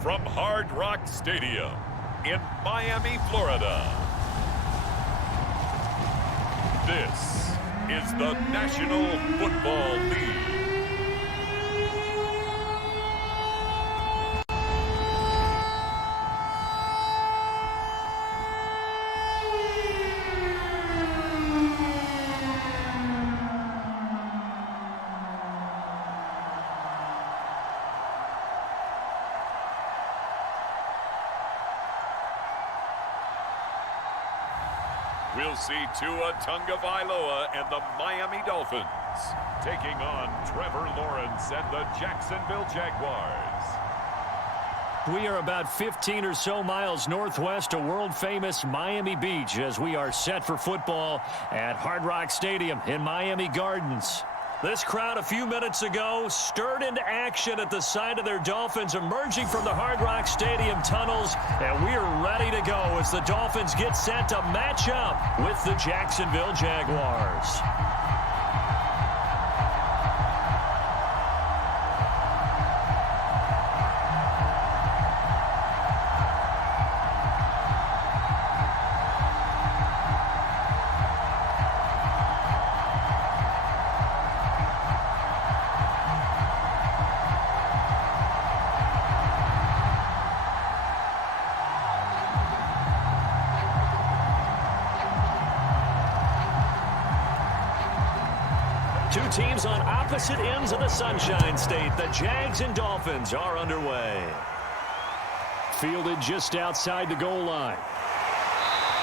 From Hard Rock Stadium in Miami, Florida, this is the National Football League. We'll see Tua Tagovailoa and the Miami Dolphins taking on Trevor Lawrence and the Jacksonville Jaguars. We are about 15 or so miles northwest of world-famous Miami Beach as we are set for football at Hard Rock Stadium in Miami Gardens. This crowd a few minutes ago stirred into action at the sight of their Dolphins emerging from the Hard Rock Stadium tunnels, and we are ready to go as the Dolphins get set to match up with the Jacksonville Jaguars. Two teams on opposite ends of the Sunshine State. The Jags and Dolphins are underway. Fielded just outside the goal line.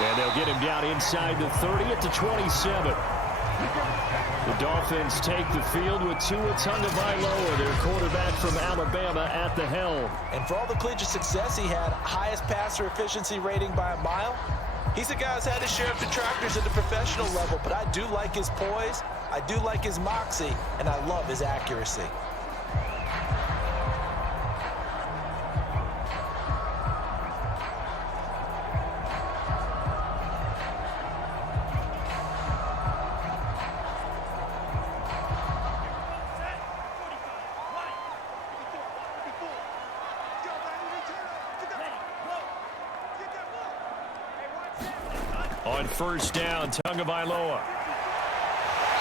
And they'll get him down inside the 30 at the 27. The Dolphins take the field with Tua Tagovailoa, their quarterback from Alabama, at the helm. And for all the collegiate success he had, highest passer efficiency rating by a mile, he's a guy who's had his share of detractors at the professional level, but I do like his poise. I do like his moxie, and I love his accuracy. On first down, Tagovailoa.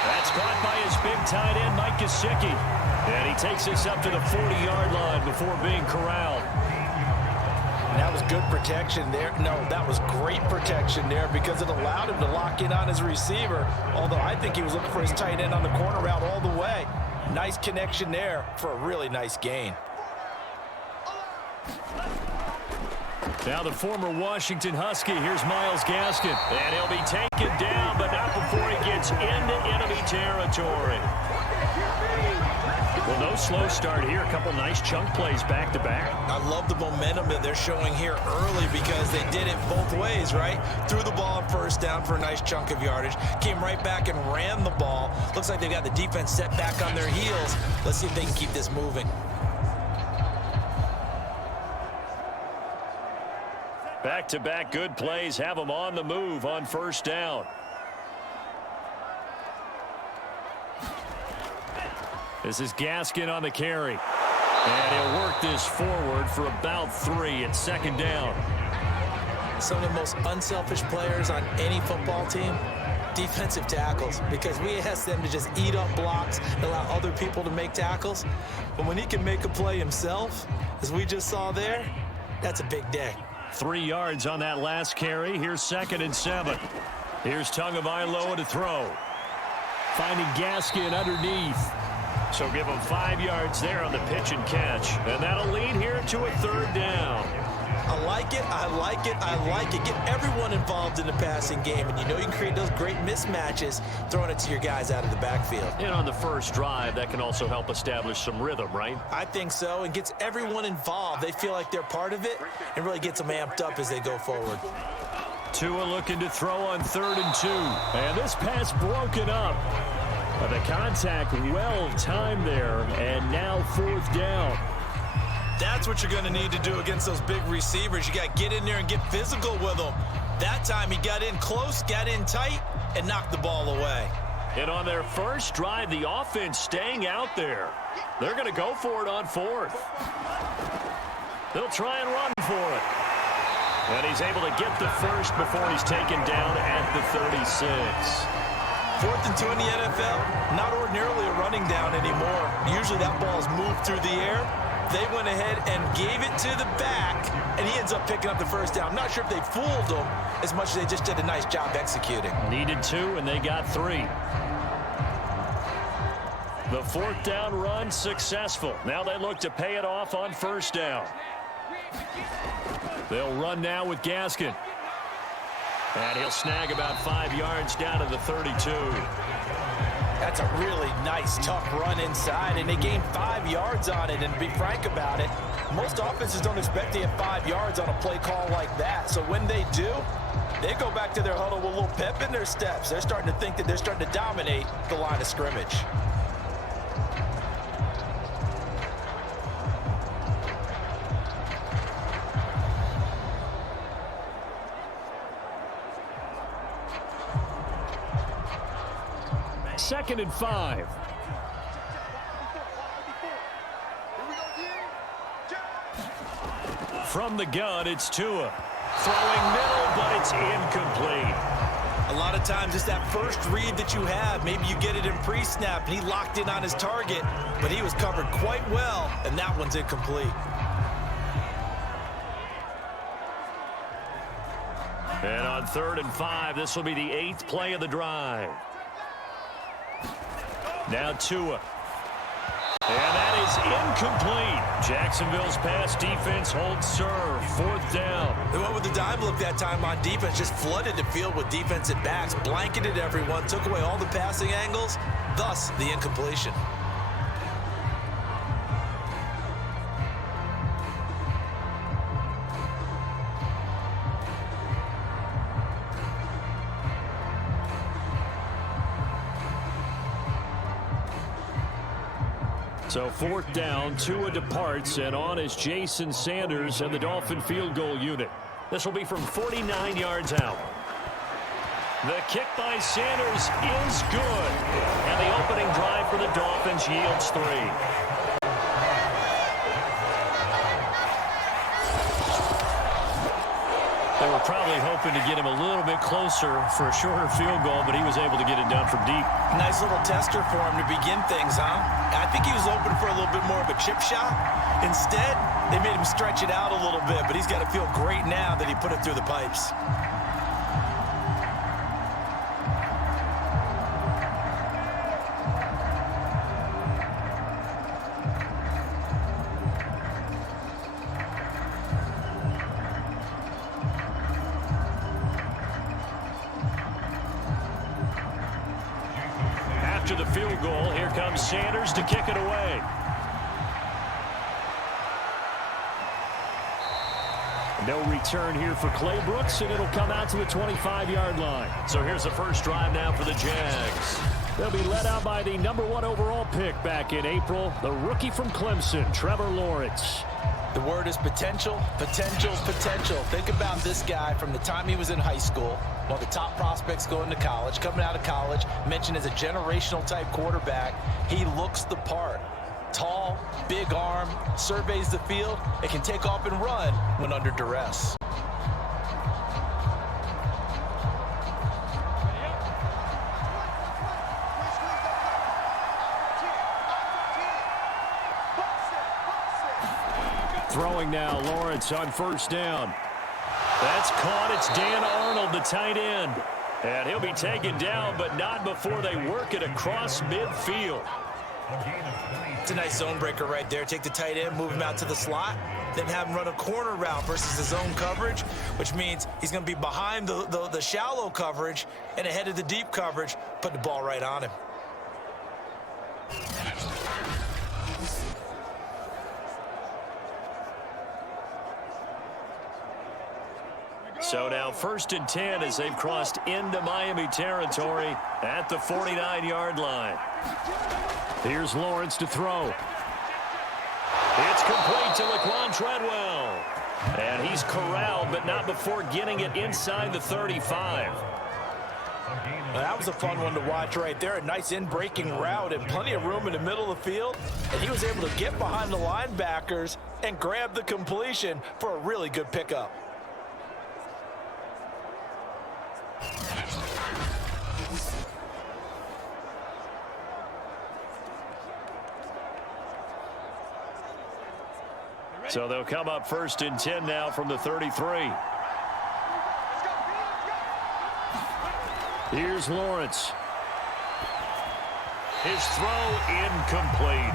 That's caught by his big tight end, Mike Gesicki. And he takes us up to the 40-yard line before being corralled. And that was good protection there. No, that was great protection there because it allowed him to lock in on his receiver. Although I think he was looking for his tight end on the corner route all the way. Nice connection there for a really nice gain. Now the former Washington Husky, here's Myles Gaskin. And he'll be taken down, but not before he gets into enemy territory. Well, no slow start here. A couple nice chunk plays back-to-back. I love the momentum that they're showing here early because they did it both ways, right? Threw the ball on first down for a nice chunk of yardage. Came right back and ran the ball. Looks like they've got the defense set back on their heels. Let's see if they can keep this moving. Back-to-back good plays have them on the move on first down. This is Gaskin on the carry. And he'll work this forward for about 3 at second down. Some of the most unselfish players on any football team, defensive tackles, because we ask them to just eat up blocks, allow other people to make tackles. But when he can make a play himself, as we just saw there, that's a big day. 3 yards on that last carry. Here's 2nd and 7. Here's Tagovailoa to throw. Finding Gaskin underneath. So give him 5 yards there on the pitch and catch. And that'll lead here to a 3rd down. I like it, I like it, I like it. Get everyone involved in the passing game. And you know you can create those great mismatches throwing it to your guys out of the backfield. And on the first drive, that can also help establish some rhythm, right? I think so. It gets everyone involved. They feel like they're part of it and really gets them amped up as they go forward. Tua looking to throw on 3rd and 2. And this pass broken up. The contact well timed there. And now 4th down. That's what you're going to need to do against those big receivers. You got to get in there and get physical with them. That time he got in close, got in tight, and knocked the ball away. And on their first drive, the offense staying out there. They're going to go for it on 4th. They'll try and run for it. And he's able to get the first before he's taken down at the 36. 4th and 2 in the NFL, not ordinarily a running down anymore. Usually that ball is moved through the air. They went ahead and gave it to the back, and he ends up picking up the first down. I'm not sure if they fooled him as much as they just did a nice job executing. Needed 2, and they got 3. The 4th down run successful. Now they look to pay it off on 1st down. They'll run now with Gaskin. And he'll snag about 5 yards down to the 32. That's a really nice, tough run inside, and they gained 5 yards on it. And to be frank about it, most offenses don't expect to get 5 yards on a play call like that. So when they do, they go back to their huddle with a little pep in their steps. They're starting to think that they're starting to dominate the line of scrimmage. Second and 5. From the gun, it's Tua. Throwing middle, but it's incomplete. A lot of times it's that first read that you have. Maybe you get it in pre-snap, and he locked in on his target, but he was covered quite well, and that one's incomplete. And on 3rd and 5, this will be the 8th play of the drive. Now Tua. And that is incomplete. Jacksonville's pass defense holds serve. 4th down. They went with the dime look that time on defense. Just flooded the field with defensive backs. Blanketed everyone. Took away all the passing angles. Thus, the incompletion. So 4th down, Tua departs, and on is Jason Sanders and the Dolphin field goal unit. This will be from 49 yards out. The kick by Sanders is good. And the opening drive for the Dolphins yields 3. They were probably hoping to get him a little bit closer for a shorter field goal, but he was able to get it done from deep. Nice little tester for him to begin things, huh? I think he was open for a little bit more of a chip shot. Instead, they made him stretch it out a little bit, but he's got to feel great now that he put it through the pipes. After the field goal, here comes Sanders to kick it away. No return here for Clay Brooks, and it'll come out to the 25-yard line. So here's the first drive now for the Jags. They'll be led out by the #1 overall pick back in April, the rookie from Clemson, Trevor Lawrence. The word is potential, potential, potential. Think about this guy from the time he was in high school, one of the top prospects going to college, coming out of college, mentioned as a generational type quarterback. He looks the part. Tall, big arm, surveys the field, and can take off and run when under duress. Throwing now, Lawrence on 1st down. That's caught. It's Dan Arnold, the tight end. And he'll be taken down, but not before they work it across midfield. It's a nice zone breaker right there. Take the tight end, move him out to the slot, then have him run a corner route versus the zone coverage, which means he's going to be behind the shallow coverage and ahead of the deep coverage, put the ball right on him. So now 1st and 10 as they've crossed into Miami territory at the 49-yard line. Here's Lawrence to throw. It's complete to Laquan Treadwell. And he's corralled, but not before getting it inside the 35. Well, that was a fun one to watch right there. A nice in-breaking route and plenty of room in the middle of the field. And he was able to get behind the linebackers and grabbed the completion for a really good pickup. So they'll come up 1st and 10 now from the 33. Here's Lawrence. His throw incomplete.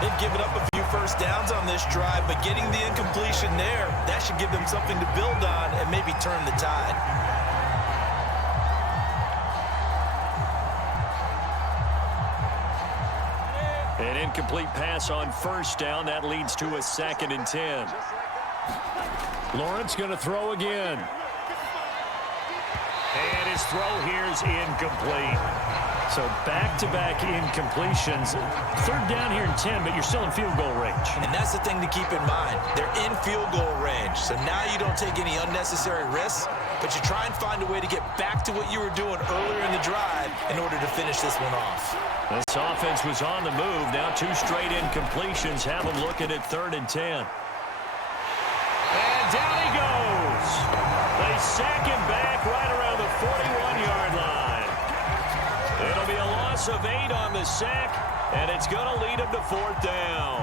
They've given up a few first downs on this drive, but getting the incompletion there, that should give them something to build on and maybe turn the tide. An incomplete pass on 1st down. That leads to a 2nd and 10. Lawrence going to throw again. And his throw here is incomplete. So back-to-back incompletions. 3rd down here and 10, but you're still in field goal range. And that's the thing to keep in mind. They're in field goal range. So now you don't take any unnecessary risks, but you try and find a way to get back to what you were doing earlier in the drive in order to finish this one off. This offense was on the move. Now 2 straight incompletions have them looking at 3rd and 10. And down he goes. They sack him back right around the 41-yard line. It'll be a loss of 8 on the sack, and it's going to lead him to 4th down.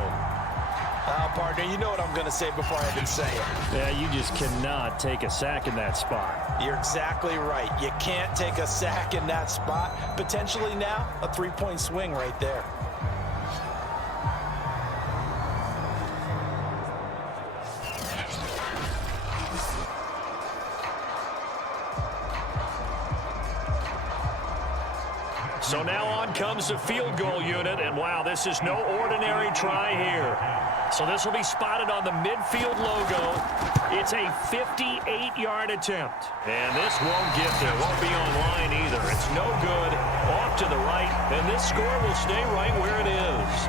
Partner, you know what I'm going to say before I even say it. Yeah, you just cannot take a sack in that spot. You're exactly right. You can't take a sack in that spot. Potentially now, a 3-point swing right there. So now on comes the field goal unit, and wow, this is no ordinary try here. So this will be spotted on the midfield logo. It's a 58-yard attempt. And this won't get there, won't be online either. It's no good, off to the right, and this score will stay right where it is.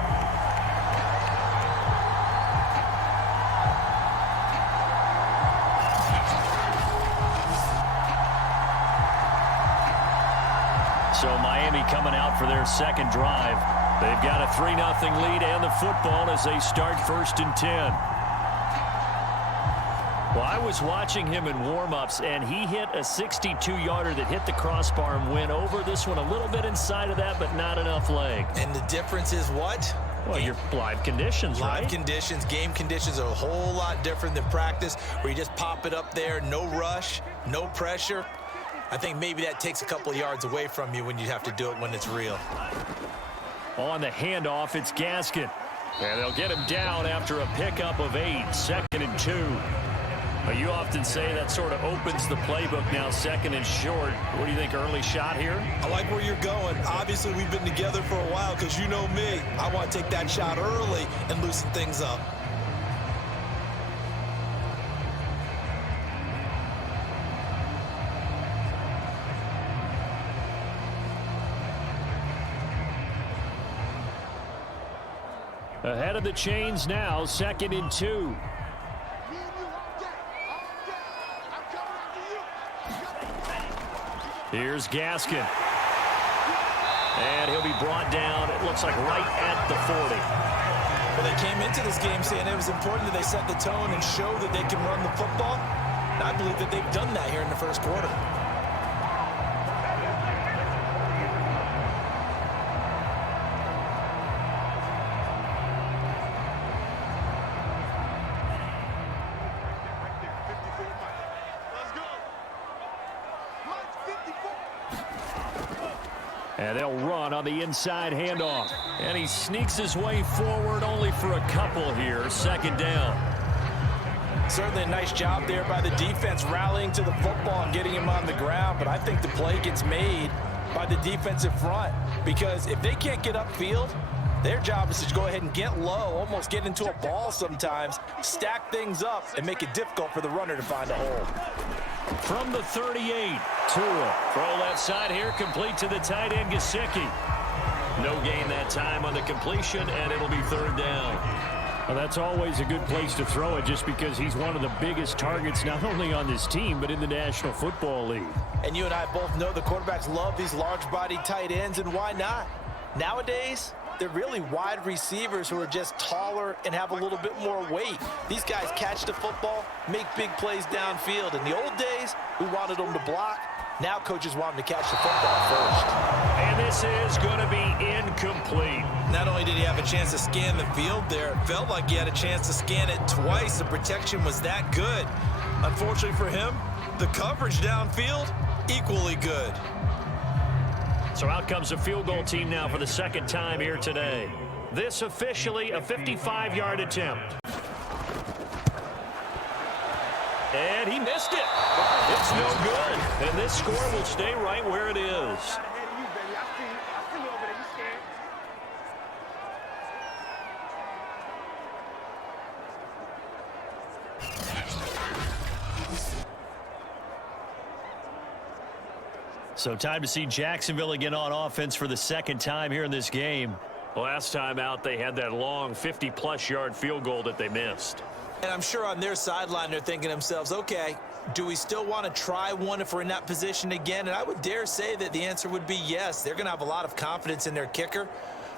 So Miami coming out for their 2nd drive. They've got a 3-0 lead and the football as they start 1st and 10. Well, I was watching him in warm-ups, and he hit a 62-yarder that hit the crossbar and went over. This one a little bit inside of that, but not enough leg. And the difference is what? Well, your live conditions, right? Live conditions, game conditions are a whole lot different than practice, where you just pop it up there, no rush, no pressure. I think maybe that takes a couple of yards away from you when you have to do it when it's real. On the handoff, it's Gaskin. And they'll get him down after a pickup of 8, 2nd and 2. But you often say that sort of opens the playbook now, 2nd and short. What do you think, early shot here? I like where you're going. Obviously, we've been together for a while because you know me. I want to take that shot early and loosen things up. Ahead of the chains now, 2nd and 2. Here's Gaskin. And he'll be brought down, it looks like right at the 40. Well, they came into this game saying it was important that they set the tone and show that they can run the football. And I believe that they've done that here in the 1st quarter. And they'll run on the inside handoff. And he sneaks his way forward only for a couple here. 2nd down. Certainly a nice job there by the defense rallying to the football and getting him on the ground. But I think the play gets made by the defensive front. Because if they can't get upfield, their job is to go ahead and get low, almost get into a ball sometimes, stack things up, and make it difficult for the runner to find a hole. From the 38, Tua. Throw left side here, complete to the tight end, Gesicki. No gain that time on the completion, and it'll be 3rd down. Well, that's always a good place to throw it just because he's one of the biggest targets not only on this team but in the National Football League. And you and I both know the quarterbacks love these large-bodied tight ends, and why not? Nowadays, they're really wide receivers who are just taller and have a little bit more weight. These guys catch the football, make big plays downfield. In the old days, we wanted them to block. Now coaches want them to catch the football first. And this is going to be incomplete. Not only did he have a chance to scan the field there, it felt like he had a chance to scan it twice. The protection was that good. Unfortunately for him, the coverage downfield, equally good. So out comes the field goal team now for the second time here today. This officially a 55-yard attempt. And he missed it. It's no good. And this score will stay right where it is. So time to see Jacksonville again on offense for the second time here in this game. Last time out, they had that long 50-plus yard field goal that they missed. And I'm sure on their sideline they're thinking to themselves, okay, do we still want to try one if we're in that position again? And I would dare say that the answer would be yes. They're going to have a lot of confidence in their kicker.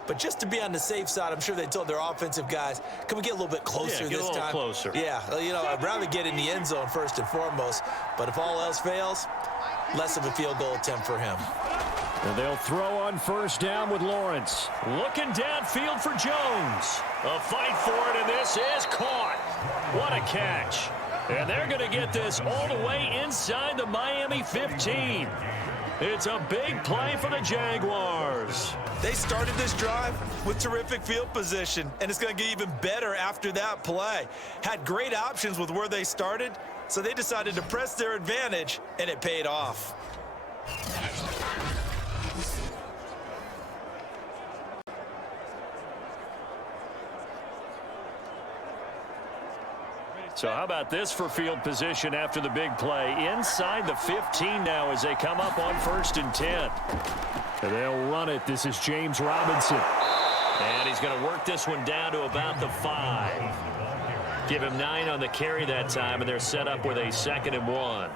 But just to be on the safe side, I'm sure they told their offensive guys, can we get a little bit closer this time? Yeah, get a little closer. Yeah, you know, I'd rather get in the end zone first and foremost. But if all else fails, less of a field goal attempt for him. And they'll throw on first down with Lawrence. Looking downfield for Jones. A fight for it, and this is caught. What a catch. And they're going to get this all the way inside the Miami 15. It's a big play for the Jaguars. They started this drive with terrific field position, and it's going to get even better after that play. Had great options with where they started, so they decided to press their advantage, and it paid off. So how about this for field position after the big play? Inside the 15 now as they come up on 1st and 10. And they'll run it. This is James Robinson. And he's going to work this one down to about the 5. Give him 9 on the carry that time, and they're set up with a 2nd and 1.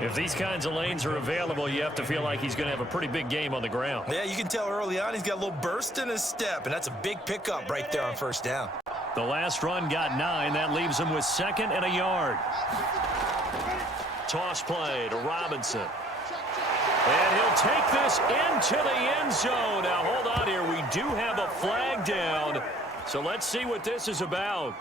If these kinds of lanes are available, you have to feel like he's going to have a pretty big game on the ground. Yeah, you can tell early on he's got a little burst in his step, and that's a big pickup right there on 1st down. The last run got 9. That leaves him with 2nd and a yard. Toss play to Robinson. And he'll take this into the end zone. Now, hold on here. We do have a flag down. So let's see what this is about.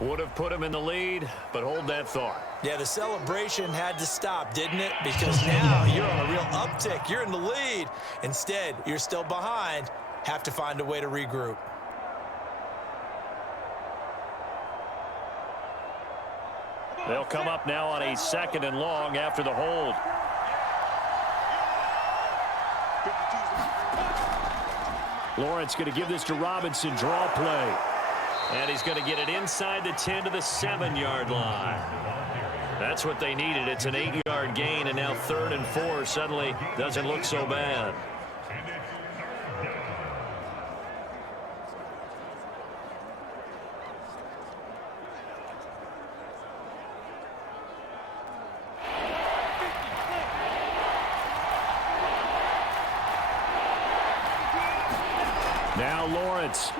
Would have put him in the lead, but hold that thought. Yeah, the celebration had to stop, didn't it? Because now you're on a real uptick. You're in the lead. Instead, you're still behind. Have to find a way to regroup. They'll come up now on a 2nd and long after the hold. Lawrence going to give this to Robinson. Draw play. And he's going to get it inside the 10 to the 7-yard line. That's what they needed. It's an 8-yard gain, and now 3rd and 4 suddenly doesn't look so bad. Now Lawrence.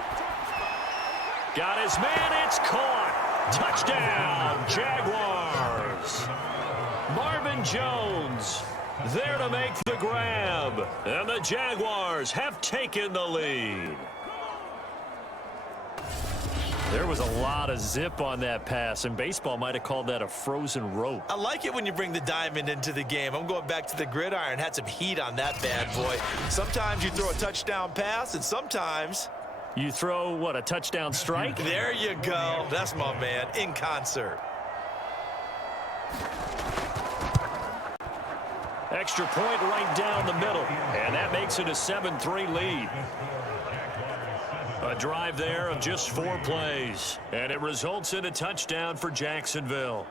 Got his man, it's caught. Touchdown, Jaguars. Marvin Jones there to make the grab. And the Jaguars have taken the lead. There was a lot of zip on that pass, and baseball might have called that a frozen rope. I like it when you bring the diamond into the game. I'm going back to the gridiron. Had some heat on that bad boy. Sometimes you throw a touchdown pass, and sometimes you throw, what, a touchdown strike? There you go. That's my man, in concert. Extra point right down the middle, and that makes it a 7-3 lead. A drive there of just 4 plays, and it results in a touchdown for Jacksonville.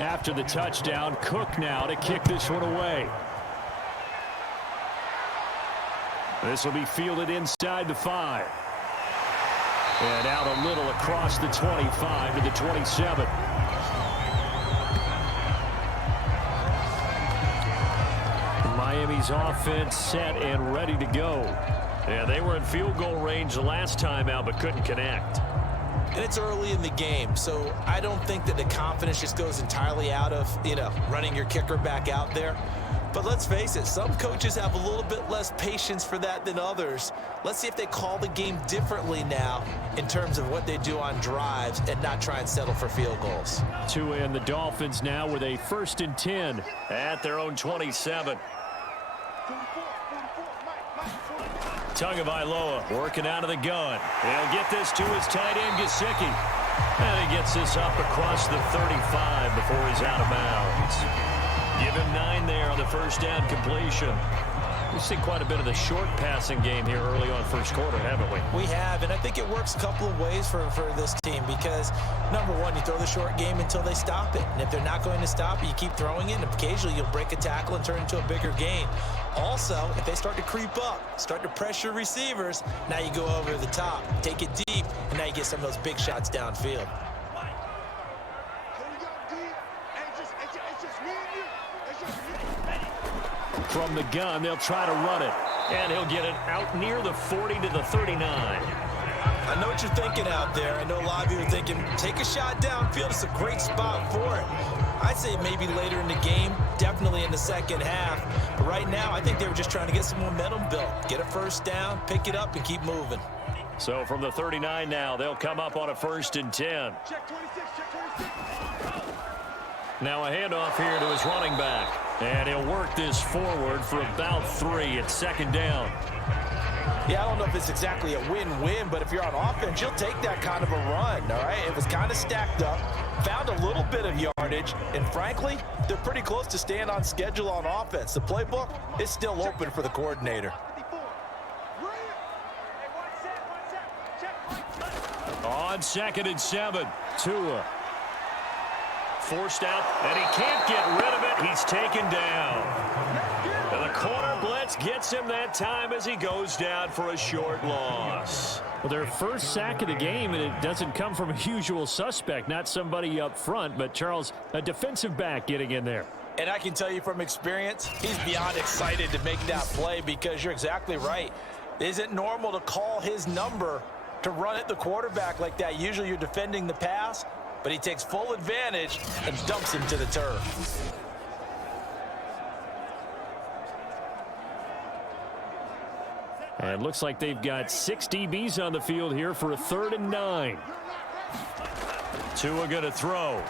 after the touchdown. Cook now to kick this one away. This will be fielded inside the 5. And out a little across the 25 to the 27. Miami's offense set and ready to go. Yeah, they were in field goal range the last time out but couldn't connect. And it's early in the game, so I don't think that the confidence just goes entirely out of, running your kicker back out there. But let's face it, some coaches have a little bit less patience for that than others. Let's see if they call the game differently now in terms of what they do on drives and not try and settle for field goals. Tua and the Dolphins now with a 1st and 10 at their own 27. Tagovailoa working out of the gun. He'll get this to his tight end, Gesicki. And he gets this up across the 35 before he's out of bounds. Give him 9 there on the first down completion. We've seen quite a bit of the short passing game here early on first quarter, haven't we? We have, and I think it works a couple of ways for this team because, number one, you throw the short game until they stop it. And if they're not going to stop it, you keep throwing it, and occasionally you'll break a tackle and turn it into a bigger gain. Also, if they start to creep up, start to pressure receivers, now you go over the top, take it deep, and now you get some of those big shots downfield. From the gun, they'll try to run it. And he'll get it out near the 40 to the 39. I know what you're thinking out there. I know a lot of you are thinking, take a shot downfield. It's a great spot for it. I'd say maybe later in the game, definitely in the second half. But right now, I think they were just trying to get some momentum built. Get a first down, pick it up, and keep moving. So from the 39 now, they'll come up on a 1st and 10. Check 26, check 26. Now a handoff here to his running back. And he'll work this forward for about 3 at 2nd down. Yeah, I don't know if it's exactly a win-win, but if you're on offense, you'll take that kind of a run, all right? It was kind of stacked up, found a little bit of yardage, and frankly, they're pretty close to staying on schedule on offense. The playbook is still open for the coordinator. On 2nd and 7, Tua. Forced out, and he can't get rid of it. He's taken down. And the corner blitz gets him that time as he goes down for a short loss. Well, their first sack of the game, and it doesn't come from a usual suspect, not somebody up front, but Charles, a defensive back getting in there. And I can tell you from experience, he's beyond excited to make that play because you're exactly right. It isn't normal to call his number to run at the quarterback like that. Usually you're defending the pass, but he takes full advantage and dumps him to the turf. And it looks like they've got 6 DBs on the field here for a 3rd and 9. Tua going to throw.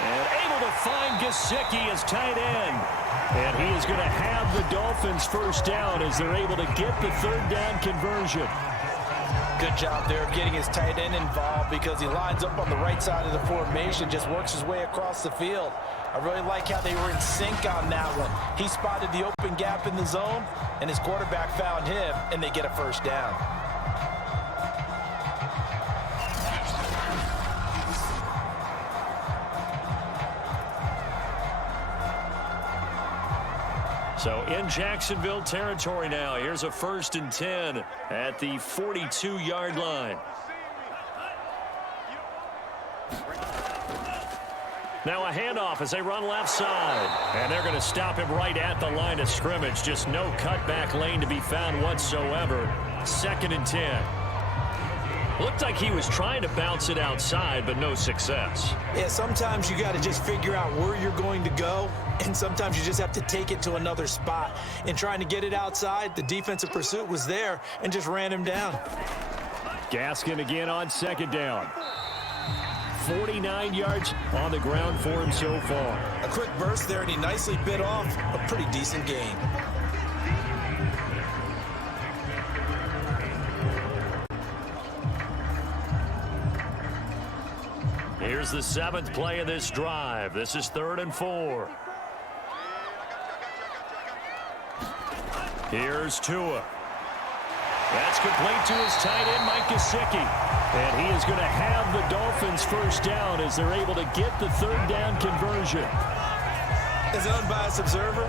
And able to find Gesicki as tight end. And he is going to have the Dolphins first down as they're able to get the 3rd down conversion. Good job there of getting his tight end involved because he lines up on the right side of the formation, just works his way across the field. I really like how they were in sync on that one. He spotted the open gap in the zone, and his quarterback found him, and they get a first down. So in Jacksonville territory now. Here's a 1st and 10 at the 42-yard line. Now a handoff as they run left side. And they're going to stop him right at the line of scrimmage. Just no cutback lane to be found whatsoever. 2nd and 10. Looked like he was trying to bounce it outside, but no success. Yeah, sometimes you got to just figure out where you're going to go, and sometimes you just have to take it to another spot. In trying to get it outside, the defensive pursuit was there and just ran him down. Gaskin again on 2nd down. 49 yards on the ground for him so far. A quick burst there, and he nicely bit off a pretty decent gain. Here's the 7th play of this drive. This is 3rd and 4. Here's Tua. That's complete to his tight end, Mike Gesicki. And he is going to have the Dolphins first down as they're able to get the third down conversion. As an unbiased observer,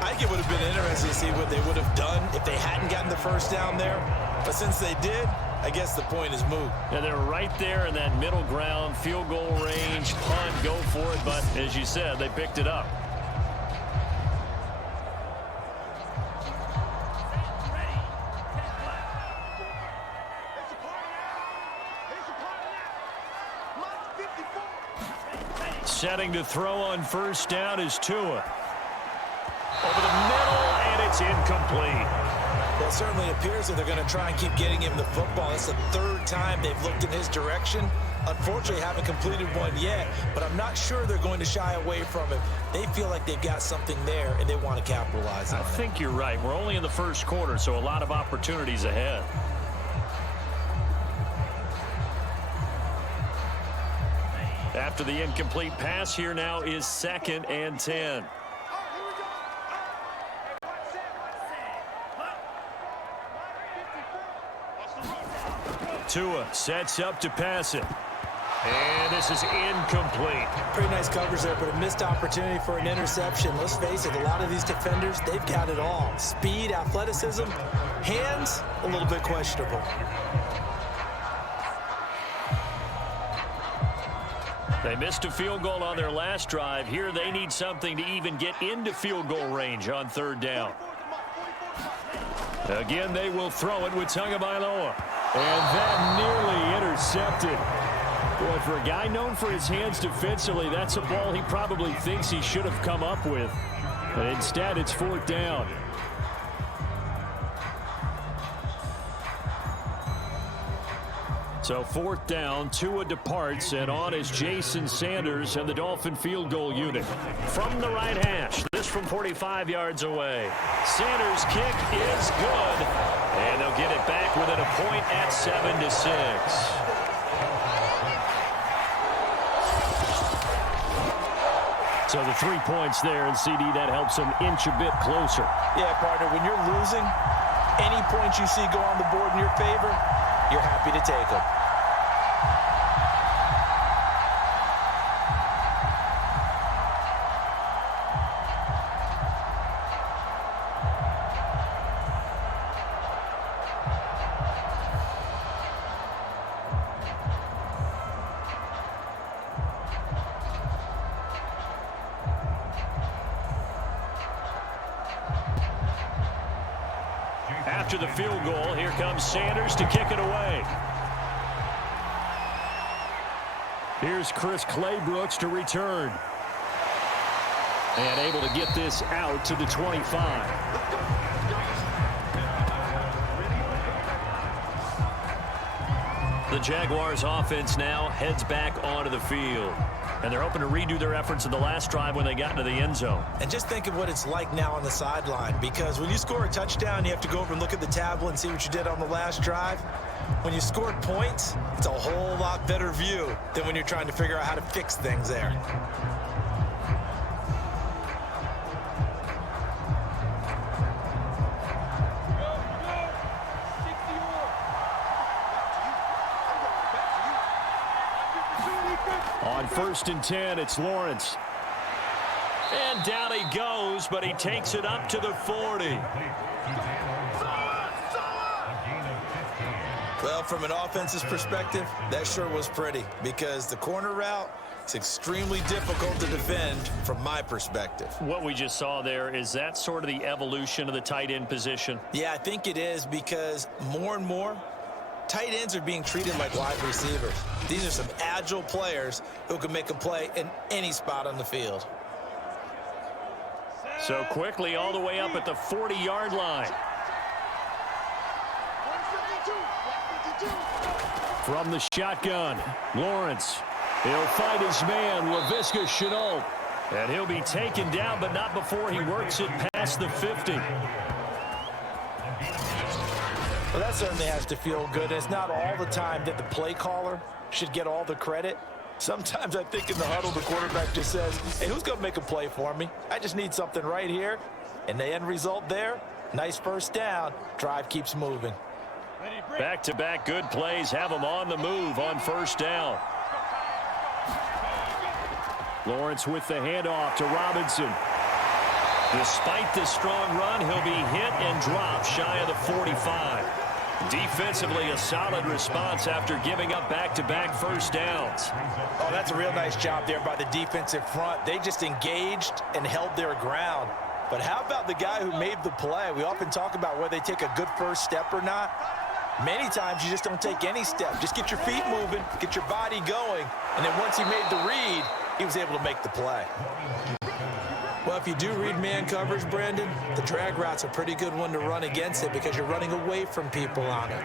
I think it would have been interesting to see what they would have done if they hadn't gotten the first down there. But since they did, I guess the point is moot. Yeah, they're right there in that middle ground, field goal range, punt, go for it. But as you said, they picked it up. Setting to throw on first down is Tua. Over the middle, and it's incomplete. Well, it certainly appears that they're going to try and keep getting him the football. It's the third time they've looked in his direction. Unfortunately, haven't completed one yet, but I'm not sure they're going to shy away from him. They feel like they've got something there, and they want to capitalize on it. I think you're right. We're only in the first quarter, so a lot of opportunities ahead. After the incomplete pass, here now is 2nd and 10. Tua sets up to pass it. And this is incomplete. Pretty nice coverage there, but a missed opportunity for an interception. Let's face it, a lot of these defenders, they've got it all. Speed, athleticism, hands, a little bit questionable. They missed a field goal on their last drive. Here they need something to even get into field goal range on third down. Again, they will throw it with Tagovailoa. And that nearly intercepted. Boy, for a guy known for his hands defensively, that's a ball he probably thinks he should have come up with. But instead, it's 4th down. So 4th down, Tua departs, and on is Jason Sanders and the Dolphin field goal unit. From the right hash, this from 45 yards away. Sanders' kick is good, and they'll get it back within a point at 7-6. So the 3 points there, and CD, that helps them inch a bit closer. Yeah, partner, when you're losing, any points you see go on the board in your favor, you're happy to take them. After the field goal, here comes Sanders to kick it away. Here's Chris Claybrooks to return. And able to get this out to the 25. The Jaguars offense now heads back onto the field. And they're hoping to redo their efforts in the last drive when they got into the end zone. And just think of what it's like now on the sideline, because when you score a touchdown, you have to go over and look at the tablet and see what you did on the last drive. When you score points, it's a whole lot better view than when you're trying to figure out how to fix things there. On 1st and 10, it's Lawrence. And down he goes, but he takes it up to the 40. Well, from an offensive perspective, that sure was pretty, because the corner route is extremely difficult to defend from my perspective. What we just saw there, is that sort of the evolution of the tight end position? Yeah, I think it is, because more and more, tight ends are being treated like wide receivers. These are some agile players who can make a play in any spot on the field. So quickly all the way up at the 40-yard line. From the shotgun, Lawrence. He'll fight his man, Laviska Shenault. And he'll be taken down, but not before he works it past the 50. Well, that certainly has to feel good. It's not all the time that the play caller should get all the credit. Sometimes I think in the huddle, the quarterback just says, hey, who's going to make a play for me? I just need something right here. And the end result there, nice first down. Drive keeps moving. Back-to-back good plays have them on the move on first down. Lawrence with the handoff to Robinson. Despite the strong run, he'll be hit and dropped shy of the 45. Defensively, a solid response after giving up back-to-back first downs. Oh, that's a real nice job there by the defensive front. They just engaged and held their ground. But how about the guy who made the play? We often talk about whether they take a good first step or not. Many times you just don't take any step. Just get your feet moving, get your body going, and then once he made the read, he was able to make the play. Well, if you do read man coverage, Brandon, the drag route's a pretty good one to run against it because you're running away from people on it.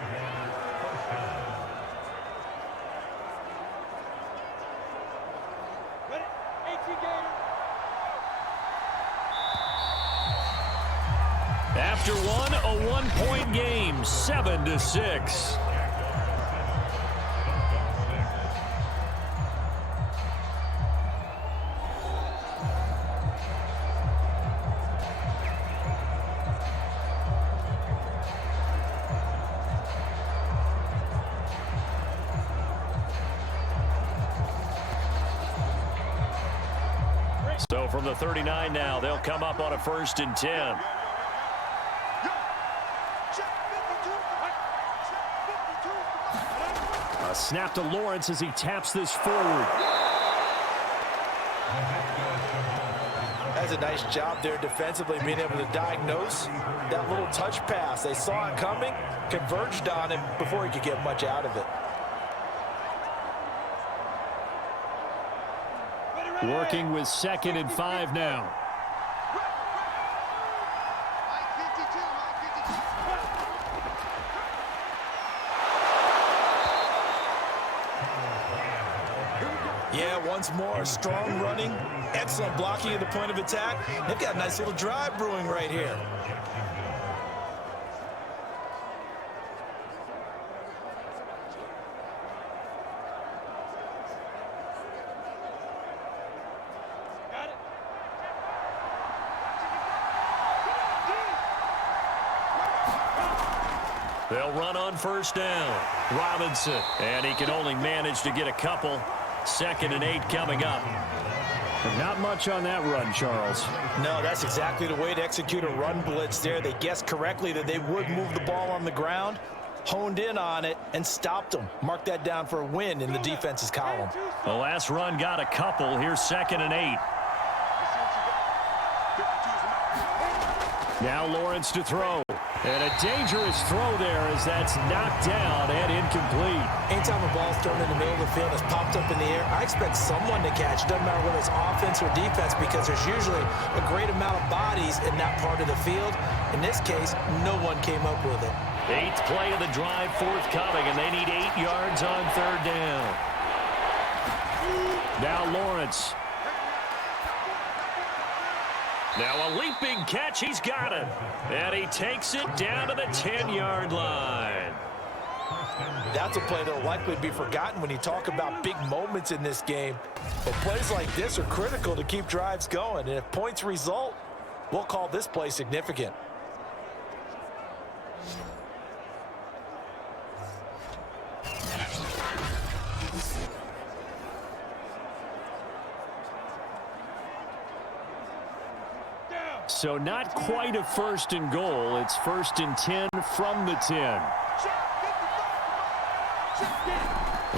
After one, a one-point game, 7-6. So from the 39 now, they'll come up on a 1st and 10. A snap to Lawrence as he taps this forward. That's a nice job there defensively, being able to diagnose that little touch pass. They saw it coming, converged on him before he could get much out of it. Working with 2nd and 5 now. Yeah, once more, strong running, excellent blocking at the point of attack. They've got a nice little drive brewing right here. They'll run on 1st down. Robinson, and he can only manage to get a couple. 2nd and 8 coming up. But not much on that run, Charles. No, that's exactly the way to execute a run blitz there. They guessed correctly that they would move the ball on the ground, honed in on it, and stopped them. Mark that down for a win in the defense's column. The last run got a couple. Here's 2nd and 8. Now Lawrence to throw. And a dangerous throw there as that's knocked down and incomplete. Anytime a ball's thrown in the middle of the field, it's popped up in the air, I expect someone to catch. Doesn't matter whether it's offense or defense, because there's usually a great amount of bodies in that part of the field. In this case, no one came up with it. 8th play of the drive forthcoming, and they need 8 yards on 3rd down. Now Lawrence. Now a leaping catch, he's got it. And he takes it down to the 10-yard line. That's a play that will likely be forgotten when you talk about big moments in this game. But plays like this are critical to keep drives going. And if points result, we'll call this play significant. So not quite a 1st and goal. It's 1st and 10 from the 10.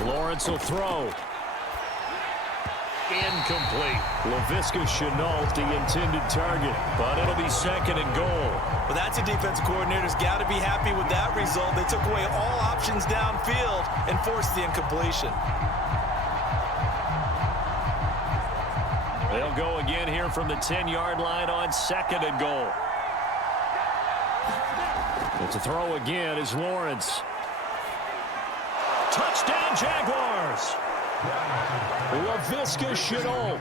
Lawrence will throw. Incomplete. Laviska Chenault, the intended target, but it'll be 2nd and goal. Well, that's a defensive coordinator's got to be happy with that result. They took away all options downfield and forced the incompletion. They'll go again here from the 10-yard line on 2nd and goal. But to throw again is Lawrence. Touchdown, Jaguars! Laviska Chenault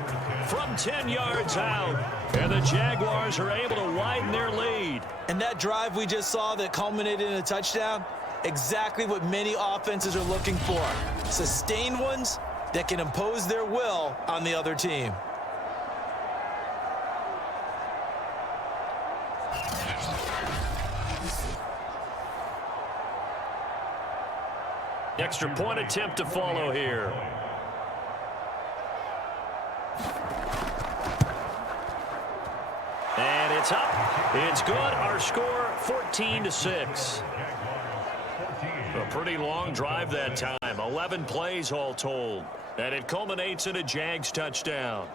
from 10 yards out. And the Jaguars are able to widen their lead. And that drive we just saw that culminated in a touchdown, exactly what many offenses are looking for. Sustained ones that can impose their will on the other team. Extra point attempt to follow here. And it's up. It's good. Our score, 14-6. A pretty long drive that time. 11 plays all told. And it culminates in a Jags touchdown.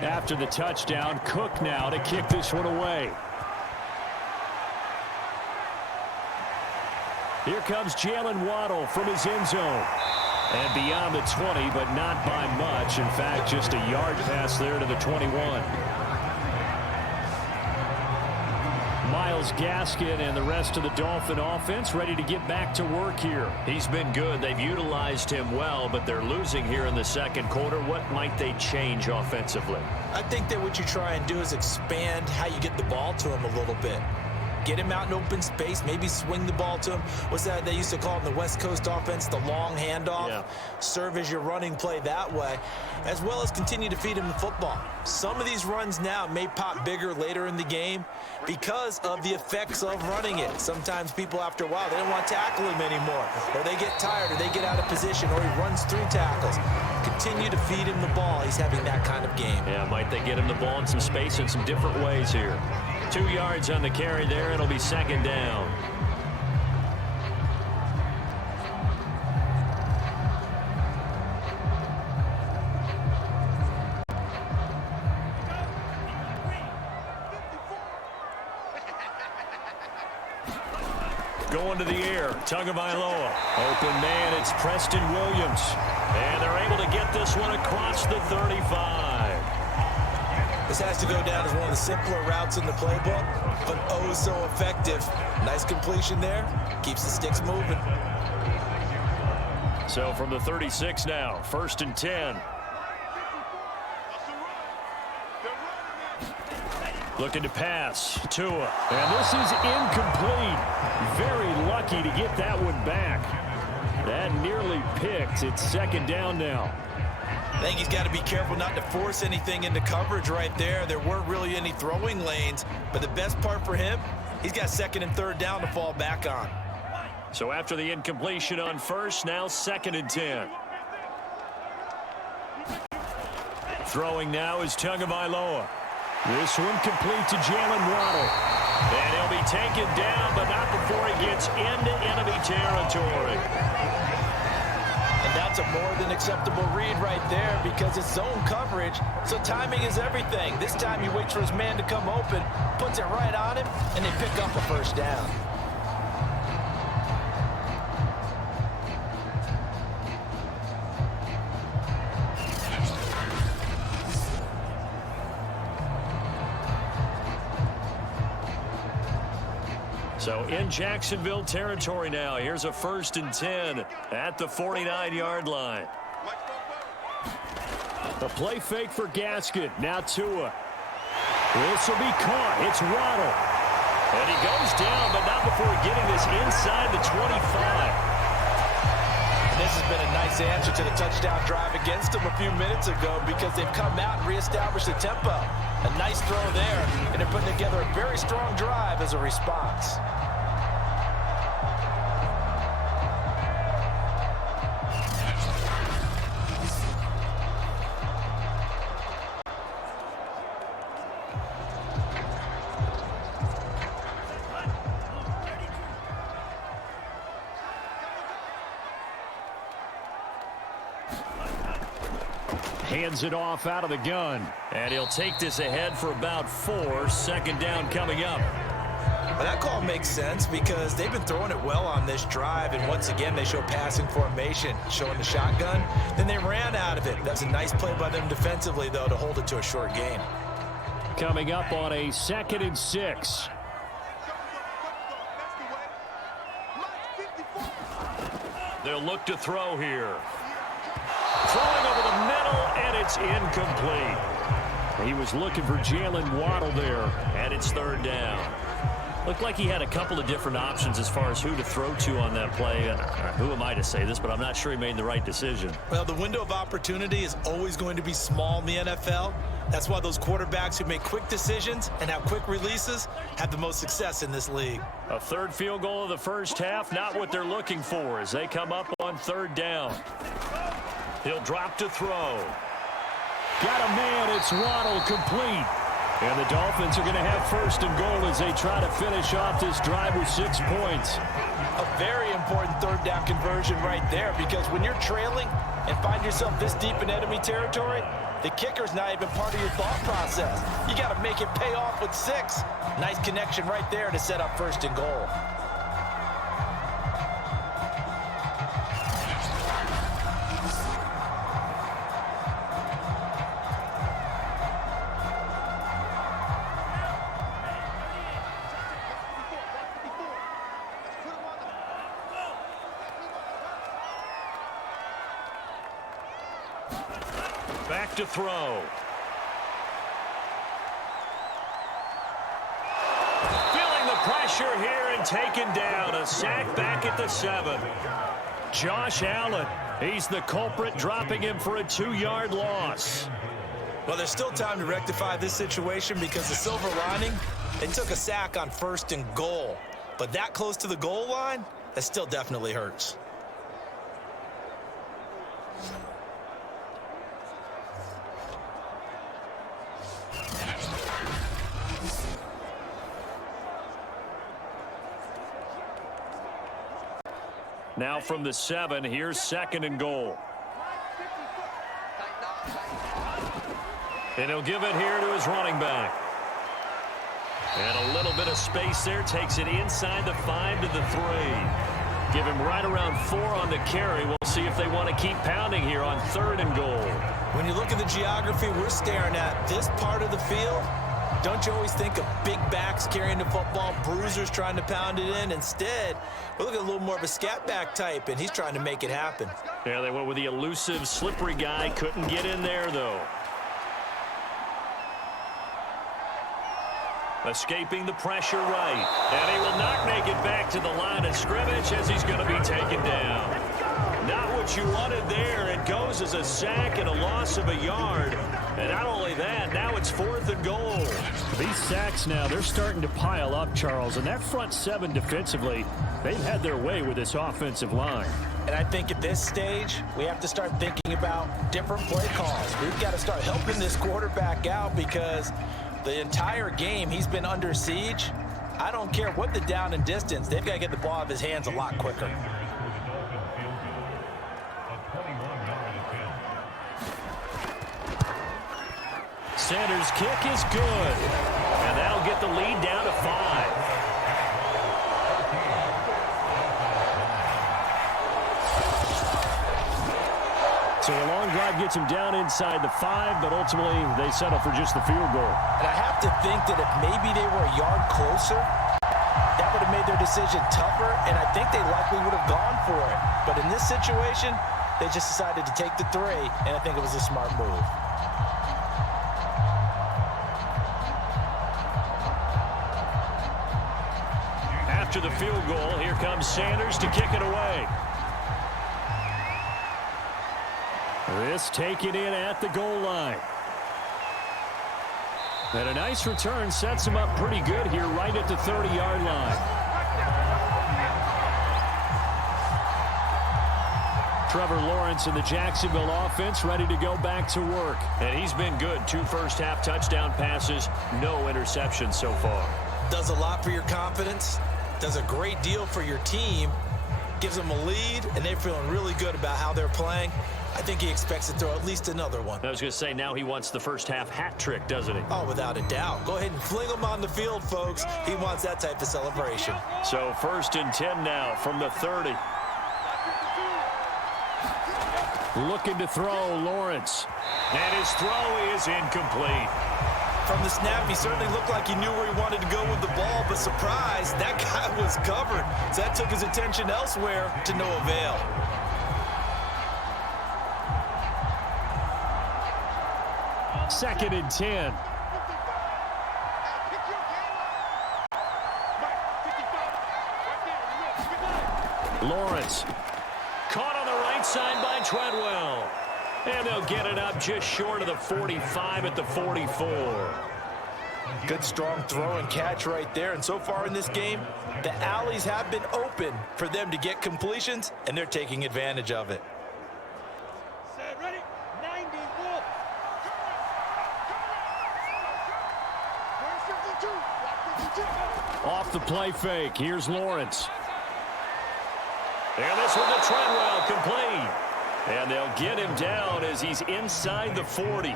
After the touchdown, Cook now to kick this one away. Here comes Jalen Waddle from his end zone. And beyond the 20, but not by much. In fact, just a yard pass there to the 21. Myles Gaskin and the rest of the Dolphin offense ready to get back to work here. He's been good. They've utilized him well, but they're losing here in the second quarter. What might they change offensively? I think that what you try and do is expand how you get the ball to him a little bit. Get him out in open space, maybe swing the ball to him. What's that they used to call in the West Coast offense, the long handoff? Yeah. Serve as your running play that way, as well as continue to feed him the football. Some of these runs now may pop bigger later in the game because of the effects of running it. Sometimes people, after a while, they don't want to tackle him anymore, or they get tired, or they get out of position, or he runs through tackles. Continue to feed him the ball. He's having that kind of game. Yeah, might they get him the ball in some space in some different ways here. 2 yards on the carry there. It'll be second down. Going to the air. Tagovailoa. Open man. It's Preston Williams. And they're able to get this one across the 35. This has to go down as one of the simpler routes in the playbook, but oh so effective. Nice completion there. Keeps the sticks moving. So from the 36 now, 1st and 10. Looking to pass. Tua. And this is incomplete. Very lucky to get that one back. That nearly picked. It's second down now. I think he's got to be careful not to force anything into coverage right there. There weren't really any throwing lanes, but the best part for him, he's got 2nd and 3rd down to fall back on. So after the incompletion on 1st, now 2nd and 10. Throwing now is Tagovailoa. This one complete to Jalen Waddle. And he'll be taken down, but not before he gets into enemy territory. And that's a more than acceptable read right there because it's zone coverage, so timing is everything. This time he waits for his man to come open, puts it right on him, and they pick up a 1st down. So in Jacksonville territory now. Here's a 1st and 10 at the 49-yard line. A play fake for Gaskin. Now Tua. This will be caught. It's Waddle. And he goes down, but not before getting this inside the 25. This has been a nice answer to the touchdown drive against them a few minutes ago because they've come out and reestablished the tempo. A nice throw there, and they're putting together a very strong drive as a response. Hands it off out of the gun. And he'll take this ahead for about 4. 2nd down coming up. Well, that call makes sense because they've been throwing it well on this drive, and once again they show passing formation, showing the shotgun. Then they ran out of it. That's a nice play by them defensively, though, to hold it to a short gain. Coming up on a 2nd and 6. They'll look to throw here. Throwing over the middle, and it's incomplete. He was looking for Jalen Waddle there, and it's third down. Looked like he had a couple of different options as far as who to throw to on that play. And who am I to say this, but I'm not sure he made the right decision. Well, the window of opportunity is always going to be small in the NFL. That's why those quarterbacks who make quick decisions and have quick releases have the most success in this league. A third field goal of the first half, not what they're looking for as they come up on third down. He'll drop to throw. Got a man, it's Waddle, complete. And the Dolphins are going to have first and goal as they try to finish off this drive with 6 points. A very important third down conversion right there, because when you're trailing and find yourself this deep in enemy territory, the kicker's not even part of your thought process. You got to make it pay off with 6. Nice connection right there to set up first and goal. Back to throw. Feeling the pressure here and taken down. A sack back at the 7. Josh Allen, he's the culprit, dropping him for a 2-yard loss. Well, there's still time to rectify this situation because the silver lining, they took a sack on first and goal. But that close to the goal line, that still definitely hurts. Now from the 7, here's second and goal. And he'll give it here to his running back. And a little bit of space there, takes it inside the 5 to the 3. Give him right around 4 on the carry. We'll see if they want to keep pounding here on third and goal. When you look at the geography we're staring at, this part of the field, don't you always think of big backs carrying the football, bruisers trying to pound it in? Instead, we're looking at a little more of a scat back type, and he's trying to make it happen. Yeah, they went with the elusive, slippery guy. Couldn't get in there, though. Escaping the pressure right. And he will not make it back to the line of scrimmage as he's going to be taken down. Not what you wanted there. It goes as a sack and a loss of a yard. And not only that, now it's 4th and goal. These sacks now, they're starting to pile up, Charles. And that front 7 defensively, they've had their way with this offensive line. And I think at this stage, we have to start thinking about different play calls. We've got to start helping this quarterback out because the entire game he's been under siege. I don't care what the down and distance, they've got to get the ball out of his hands a lot quicker. Sanders' kick is good. And that'll get the lead down to 5. So a long drive gets him down inside the 5, but ultimately they settle for just the field goal. And I have to think that if maybe they were a yard closer, that would have made their decision tougher, and I think they likely would have gone for it. But in this situation, they just decided to take the 3, and I think it was a smart move. After the field goal, here comes Sanders to kick it away. This taken in at the goal line. And a nice return sets him up pretty good here right at the 30-yard line. Trevor Lawrence and the Jacksonville offense ready to go back to work. And he's been good. 2 first-half touchdown passes, no interceptions so far. Does a lot for your confidence, does a great deal for your team, gives them a lead, and they're feeling really good about how they're playing. I think he expects to throw at least another one. I was going to say, now he wants the first-half hat trick, doesn't he? Oh, without a doubt. Go ahead and fling him on the field, folks. He wants that type of celebration. So 1st and 10 now from the 30. Looking to throw, Lawrence. And his throw is incomplete. From the snap, he certainly looked like he knew where he wanted to go with the ball, but surprise, that guy was covered. So that took his attention elsewhere to no avail. 2nd and 10. Lawrence. Caught on the right side by Treadwell. And they'll get it up just short of the 45 at the 44. Good strong throw and catch right there. And so far in this game, the alleys have been open for them to get completions, and they're taking advantage of it. Ready? 90, ball. Off the play fake. Here's Lawrence. And this one to Treadwell, complete. And they'll get him down as he's inside the 40.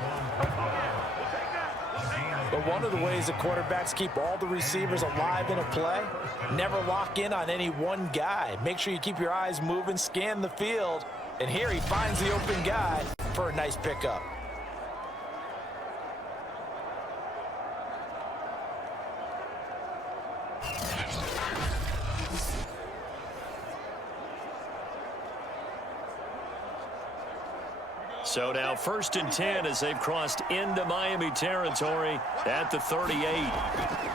But one of the ways the quarterbacks keep all the receivers alive in a play, never lock in on any one guy. Make sure you keep your eyes moving, scan the field, and here he finds the open guy for a nice pickup. So now 1st and 10 as they've crossed into Miami territory at the 38.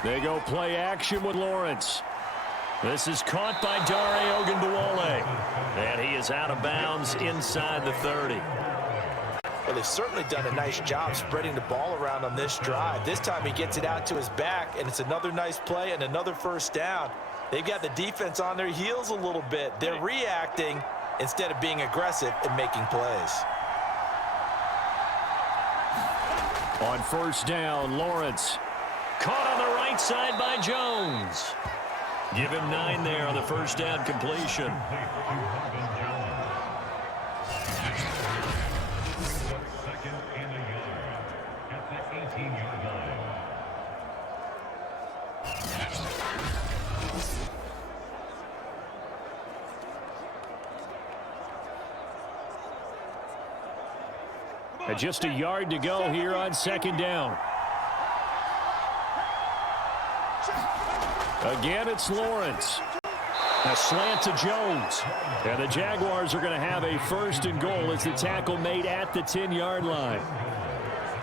They go play action with Lawrence. This is caught by Dare Ogunbowale. And he is out of bounds inside the 30. Well, they've certainly done a nice job spreading the ball around on this drive. This time he gets it out to his back, and it's another nice play and another first down. They've got the defense on their heels a little bit. They're reacting instead of being aggressive and making plays. On 1st down, Lawrence. Caught on the right side by Jones. Give him 9 there on the 1st down completion. And just a yard to go here on 2nd down. Again, it's Lawrence. A slant to Jones. And the Jaguars are going to have a 1st and goal as the tackle made at the 10-yard line.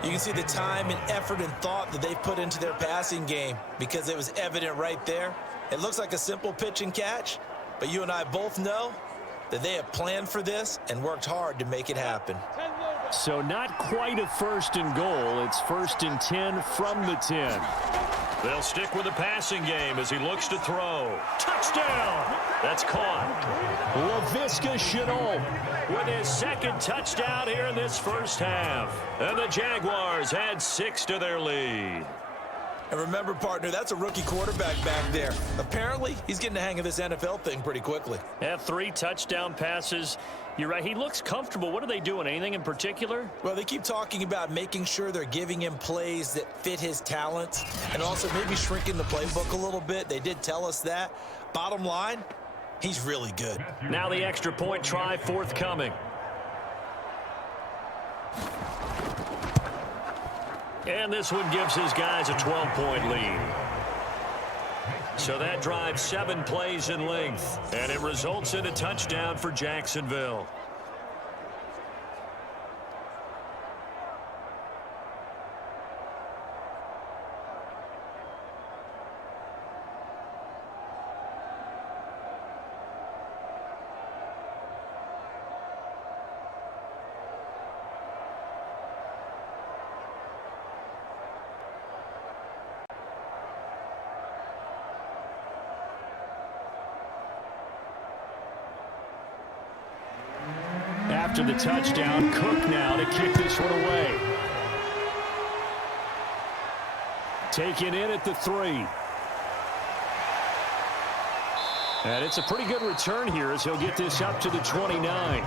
You can see the time and effort and thought that they've put into their passing game because it was evident right there. It looks like a simple pitch and catch, but you and I both know that they have planned for this and worked hard to make it happen. So not quite a 1st and goal. It's 1st and 10 from the 10. They'll stick with the passing game as he looks to throw. Touchdown! That's caught. Laviska Shenault with his 2nd touchdown here in this 1st half. And the Jaguars add 6 to their lead. And remember, partner, that's a rookie quarterback back there. Apparently, he's getting the hang of this NFL thing pretty quickly. Had 3 touchdown passes. You're right. He looks comfortable. What are they doing? Anything in particular? Well, they keep talking about making sure they're giving him plays that fit his talents and also maybe shrinking the playbook a little bit. They did tell us that. Bottom line, he's really good. Now the extra point try forthcoming. And this one gives his guys a 12-point lead. So that drives 7 plays in length, and it results in a touchdown for Jacksonville. After the touchdown, Cook now to kick this one away. Taken in at the 3. And it's a pretty good return here as he'll get this up to the 29.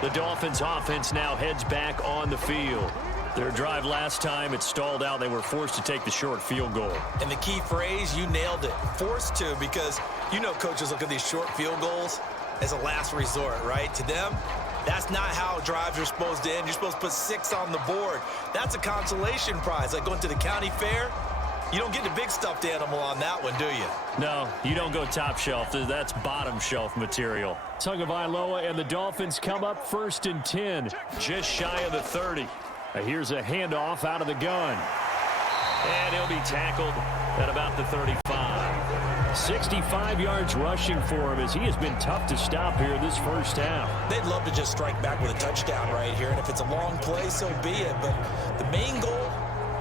The Dolphins offense now heads back on the field. Their drive last time, it stalled out. They were forced to take the short field goal. And the key phrase, you nailed it, forced to, because you know coaches look at these short field goals as a last resort, right? To them, that's not how drives are supposed to end. You're supposed to put 6 on the board. That's a consolation prize, like going to the county fair. You don't get the big stuffed animal on that one, do you? No, you don't go top shelf. That's bottom shelf material. Tagovailoa and the Dolphins come up 1st and 10, just shy of the 30. Here's a handoff out of the gun. And he'll be tackled at about the 35. 65 yards rushing for him as he has been tough to stop here this first half. They'd love to just strike back with a touchdown right here, and if it's a long play, so be it. But the main goal,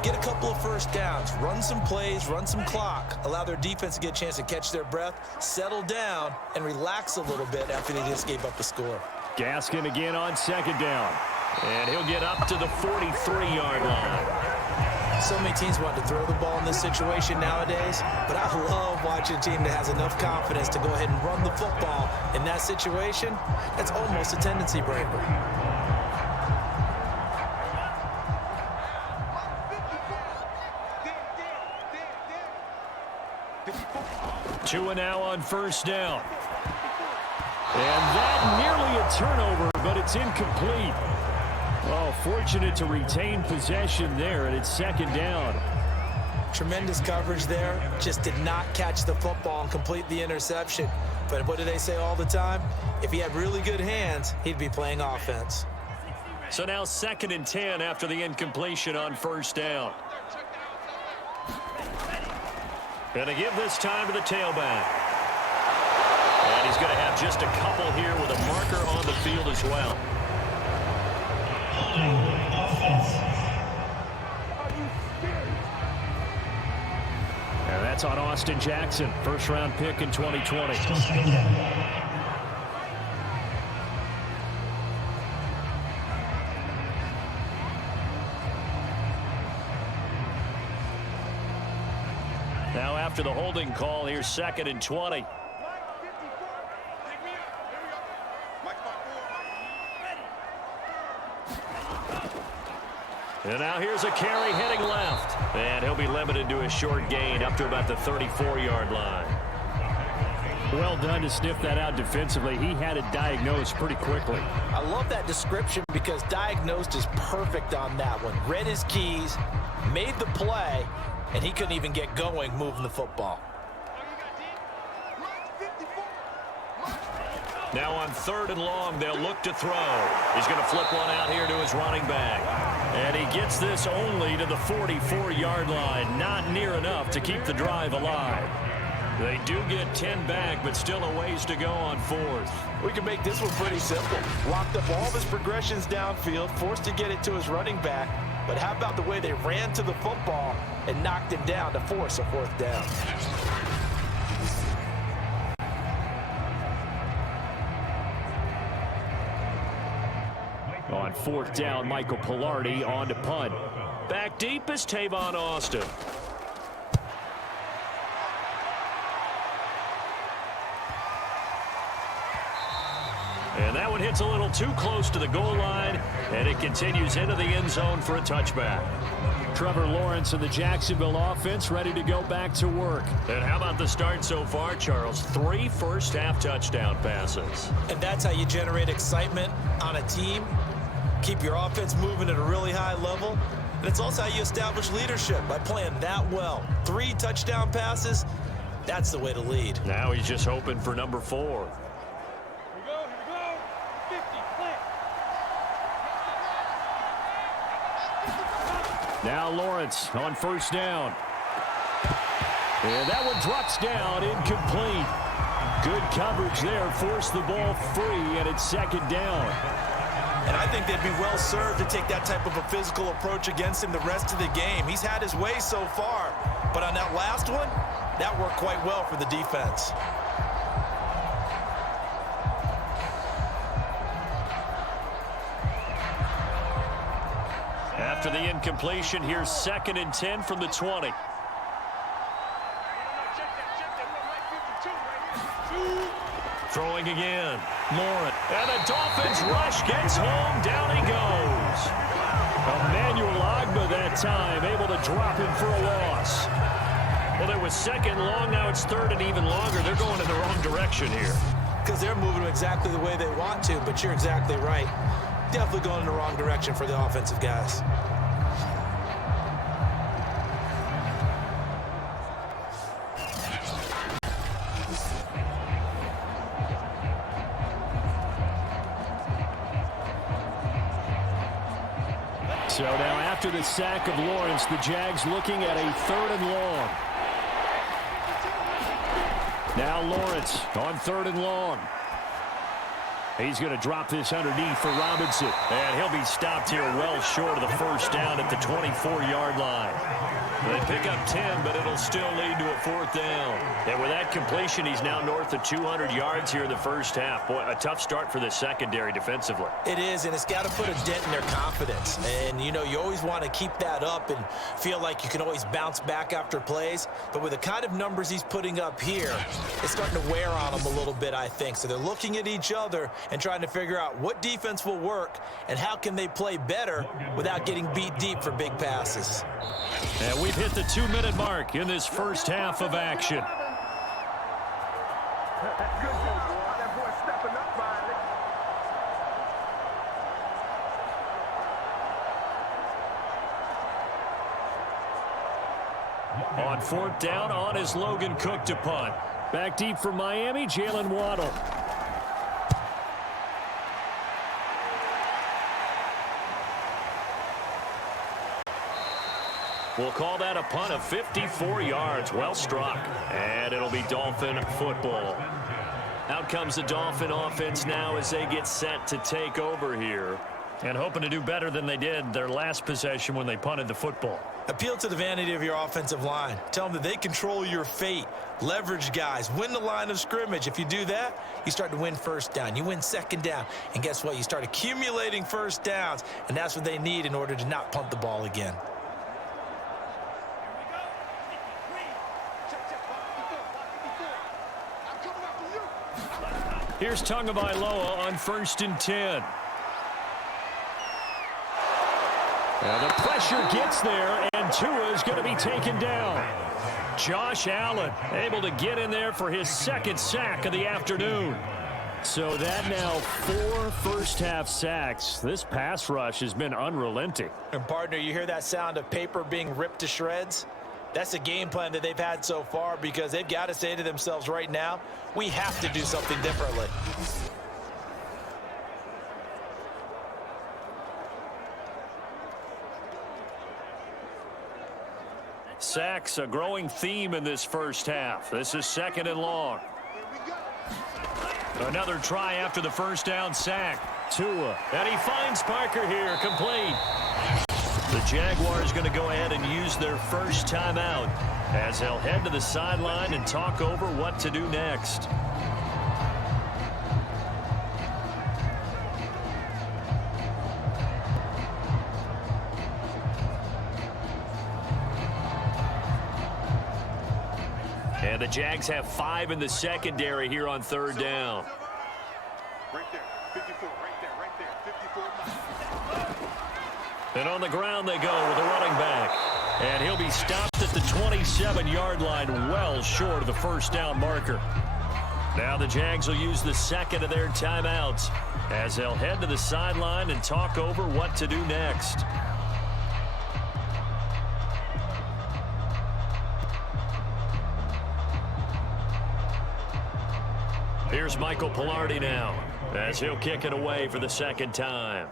get a couple of first downs, run some plays, run some clock, allow their defense to get a chance to catch their breath, settle down, and relax a little bit after they just gave up a score. Gaskin again on 2nd down. And he'll get up to the 43-yard line. So many teams want to throw the ball in this situation nowadays, but I love watching a team that has enough confidence to go ahead and run the football in that situation. That's almost a tendency breaker. 2 and now on 1st down. And that nearly a turnover, but it's incomplete. Oh, fortunate to retain possession there, and it's 2nd down. Tremendous coverage there. Just did not catch the football and complete the interception. But what do they say all the time? If he had really good hands, he'd be playing offense. So now 2nd and 10 after the incompletion on 1st down. Going to give this time to the tailback. And he's going to have just a couple here with a marker on the field as well. And that's on Austin Jackson, 1st-round pick in 2020. Now after the holding call, here's 2nd and 20. And now here's a carry heading left. And he'll be limited to a short gain up to about the 34-yard line. Well done to sniff that out defensively. He had it diagnosed pretty quickly. I love that description because diagnosed is perfect on that one. Read his keys, made the play, and he couldn't even get going moving the football. Now on 3rd and long, they'll look to throw. He's going to flip one out here to his running back. And he gets this only to the 44-yard line. Not near enough to keep the drive alive. They do get 10 back, but still a ways to go on 4th. We can make this one pretty simple. Locked up all of his progressions downfield, forced to get it to his running back. But how about the way they ran to the football and knocked him down to force a 4th down? On 4th down, Michael Pilardi on to punt. Back deep is Tavon Austin. And that one hits a little too close to the goal line, and it continues into the end zone for a touchback. Trevor Lawrence and the Jacksonville offense ready to go back to work. And how about the start so far, Charles? 3 first-half touchdown passes. And that's how you generate excitement on a team. Keep your offense moving at a really high level. And it's also how you establish leadership by playing that well. 3 touchdown passes, that's the way to lead. Now he's just hoping for number 4. Here we go, 50, clear. Now Lawrence on 1st down. And that one drops down, incomplete. Good coverage there, forced the ball free, and it's 2nd down. And I think they'd be well served to take that type of a physical approach against him the rest of the game. He's had his way so far, but on that last one, that worked quite well for the defense. After the incompletion, here's 2nd and 10 from the 20. Throwing again. Lawrence. And the Dolphins rush gets home. Down he goes. Emmanuel Ogbah that time, able to drop him for a loss. Well, it was 2nd and long. Now it's 3rd and even longer. They're going in the wrong direction here. Because they're moving exactly the way they want to, but you're exactly right. Definitely going in the wrong direction for the offensive guys. So now after the sack of Lawrence, the Jags looking at a 3rd and long. Now Lawrence on 3rd and long. He's going to drop this underneath for Robinson. And he'll be stopped here well short of the first down at the 24-yard line. They pick up 10, but it'll still lead to a 4th down. And with that completion, he's now north of 200 yards here in the first half. Boy, a tough start for the secondary defensively. It is, and it's got to put a dent in their confidence. And, you know, you always want to keep that up and feel like you can always bounce back after plays. But with the kind of numbers he's putting up here, it's starting to wear on them a little bit, I think. So they're looking at each other and trying to figure out what defense will work and how can they play better without getting beat deep for big passes. And we've hit the 2-minute mark in this first half of action. On 4th down, on is Logan Cook to punt. Back deep for Miami, Jalen Waddle. We'll call that a punt of 54 yards. Well struck. And it'll be Dolphin football. Out comes the Dolphin offense now as they get set to take over here. And hoping to do better than they did their last possession when they punted the football. Appeal to the vanity of your offensive line. Tell them that they control your fate. Leverage guys. Win the line of scrimmage. If you do that, you start to win 1st down. You win 2nd down. And guess what? You start accumulating 1st downs. And that's what they need in order to not punt the ball again. Here's Tagovailoa on 1st and 10. Now the pressure gets there, and Tua is going to be taken down. Josh Allen able to get in there for his 2nd sack of the afternoon. So that now 4 first-half sacks. This pass rush has been unrelenting. And partner, you hear that sound of paper being ripped to shreds? That's a game plan that they've had so far because they've got to say to themselves right now, we have to do something differently. Sacks, a growing theme in this first half. This is 2nd and long. Another try after the first down sack. Tua, and he finds Parker here, complete. The Jaguars going to go ahead and use their first timeout as they'll head to the sideline and talk over what to do next. And the Jags have 5 in the secondary here on 3rd down. Right there, 54, right there, 54. And on the ground they go with a running back. And he'll be stopped at the 27-yard line, well short of the first down marker. Now the Jags will use the 2nd of their timeouts as they'll head to the sideline and talk over what to do next. Here's Michael Pilardi now as he'll kick it away for the 2nd time.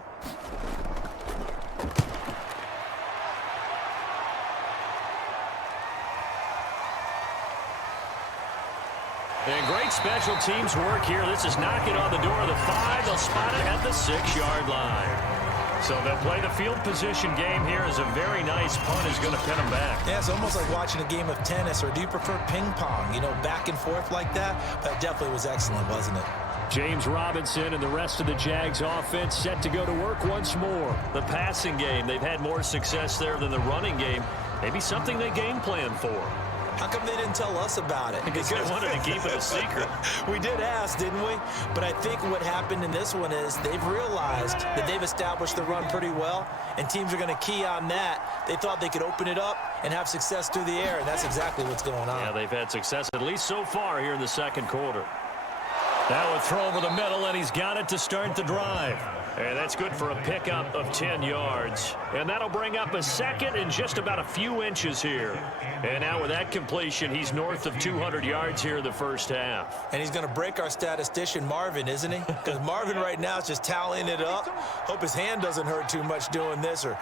And great special teams work here. This is knocking on the door of the 5. They'll spot it at the 6-yard line. So they'll play the field position game here as a very nice punt is going to pin them back. Yeah, it's almost like watching a game of tennis, or do you prefer ping pong? You know, back and forth like that? That definitely was excellent, wasn't it? James Robinson and the rest of the Jags offense set to go to work once more. The passing game, they've had more success there than the running game. Maybe something they game plan for. How come they didn't tell us about it? Because they wanted to keep it a secret. We did ask, didn't we? But I think what happened in this one is they've realized that they've established the run pretty well, and teams are going to key on that. They thought they could open it up and have success through the air, and that's exactly what's going on. Yeah, they've had success at least so far here in the 2nd quarter. That would throw over the middle, and he's got it to start the drive. And that's good for a pickup of 10 yards. And that'll bring up a second and just about a few inches here. And now with that completion, he's north of 200 yards here in the first half. And he's going to break our statistician, Marvin, isn't he? Because Marvin right now is just tallying it up. Hope his hand doesn't hurt too much doing this or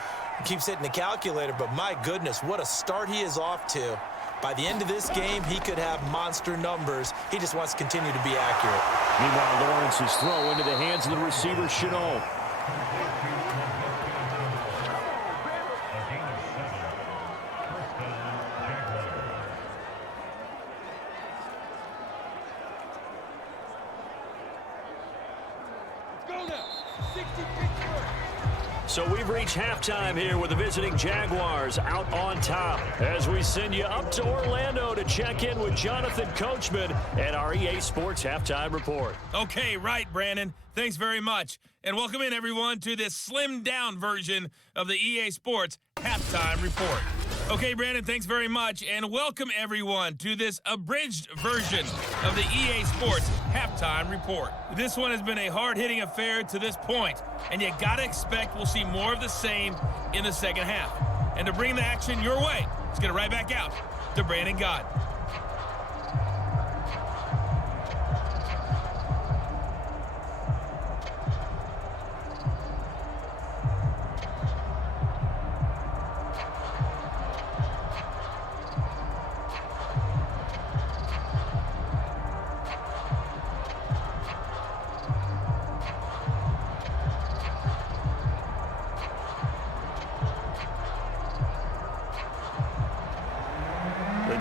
keeps hitting the calculator. But my goodness, what a start he is off to. By the end of this game, he could have monster numbers. He just wants to continue to be accurate. Meanwhile, Lawrence's throw into the hands of the receiver, Chenault. So we've reached halftime here with the visiting Jaguars out on top as we send you up to Orlando to check in with Jonathan Coachman and our EA Sports Halftime Report. Okay, right, Brandon. Thanks very much. And welcome in, everyone, to this slimmed-down version of the EA Sports Halftime Report. Okay, Brandon, thanks very much. And welcome, everyone, to this abridged version of the EA Sports Halftime Report. This one has been a hard-hitting affair to this point, and you got to expect we'll see more of the same in the second half. And to bring the action your way, let's get it right back out to Brandon Gott.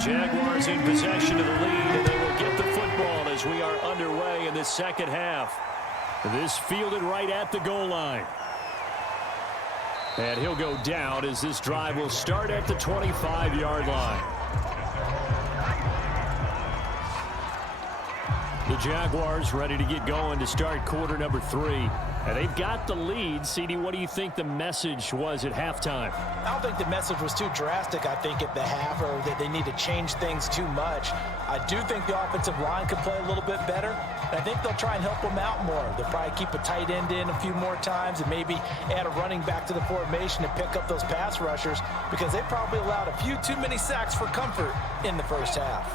Jaguars in possession of the lead, and they will get the football as we are underway in the second half. This fielded right at the goal line. And he'll go down as this drive will start at the 25-yard line. The Jaguars ready to get going to start quarter number 3. And they've got the lead. CD, what do you think the message was at halftime? I don't think the message was too drastic, I think, at the half, or that they need to change things too much. I do think the offensive line could play a little bit better. And I think they'll try and help them out more. They'll probably keep a tight end in a few more times and maybe add a running back to the formation to pick up those pass rushers because they probably allowed a few too many sacks for comfort in the first half.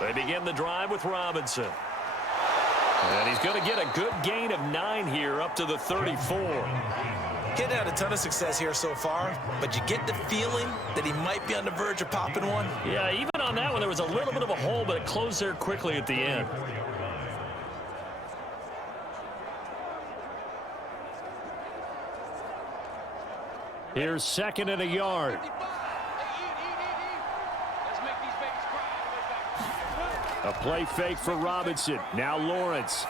They begin the drive with Robinson. And he's going to get a good gain of 9 here up to the 34. Getting had a ton of success here so far, but you get the feeling that he might be on the verge of popping one. Yeah, even on that one, there was a little bit of a hole, but it closed there quickly at the end. Here's second and a yard. A play fake for Robinson. Now Lawrence.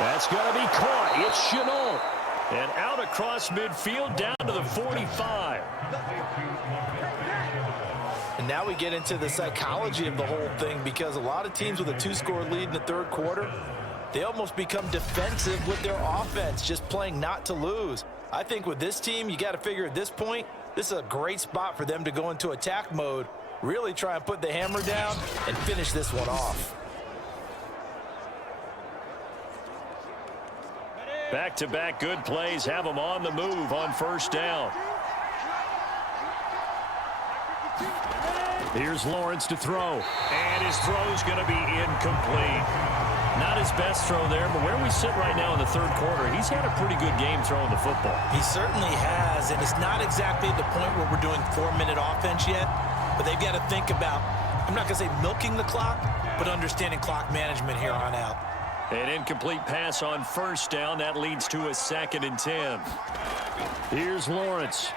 That's going to be caught. It's Chenault. And out across midfield down to the 45. And now we get into the psychology of the whole thing because a lot of teams with a 2-score lead in the third quarter, they almost become defensive with their offense, just playing not to lose. I think with this team, you got to figure at this point, this is a great spot for them to go into attack mode, really try and put the hammer down and finish this one off. Back-to-back good plays have them on the move on first down. Here's Lawrence to throw. And his throw's going to be incomplete. Not his best throw there, but where we sit right now in the third quarter, he's had a pretty good game throwing the football. He certainly has, and it's not exactly the point where we're doing 4-minute offense yet, but they've got to think about, I'm not going to say milking the clock, but understanding clock management here on out. An incomplete pass on first down. That leads to a 2nd and 10. Here's Lawrence.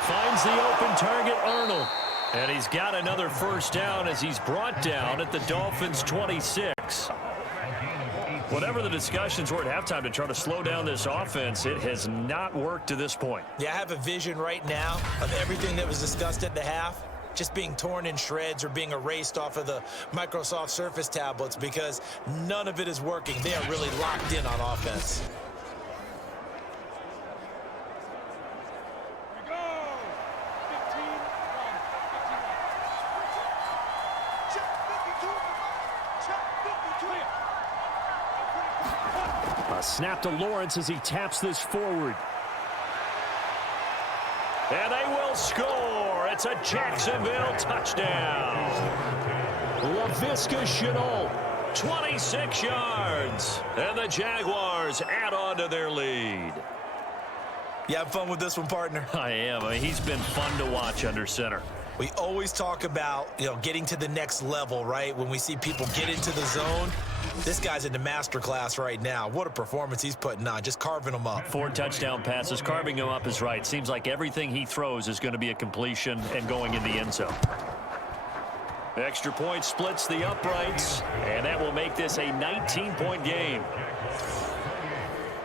Finds the open target, Arnold. And he's got another first down as he's brought down at the Dolphins' 26. Whatever the discussions were at halftime to try to slow down this offense, it has not worked to this point. Yeah, I have a vision right now of everything that was discussed at the half just being torn in shreds or being erased off of the Microsoft Surface tablets because none of it is working. They are really locked in on offense. A snap to Lawrence as he taps this forward. And they will score. It's a Jacksonville touchdown. LaVisca Chenault, 26 yards. And the Jaguars add on to their lead. You have fun with this one, partner? I am. He's been fun to watch under center. We always talk about, getting to the next level, right? When we see people get into the zone, this guy's in the master class right now. What a performance he's putting on, just carving them up. 4 touchdown passes. Carving him up is right. Seems like everything he throws is going to be a completion and going in the end zone. Extra point splits the uprights, and that will make this a 19-point game.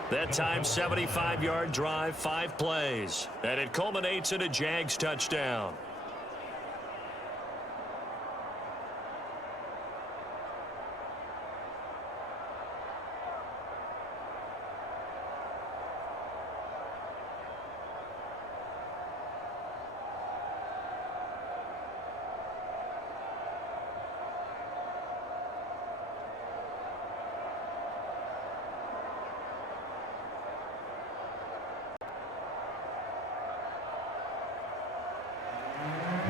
That time, 75-yard drive, 5 plays. And it culminates in a Jags touchdown.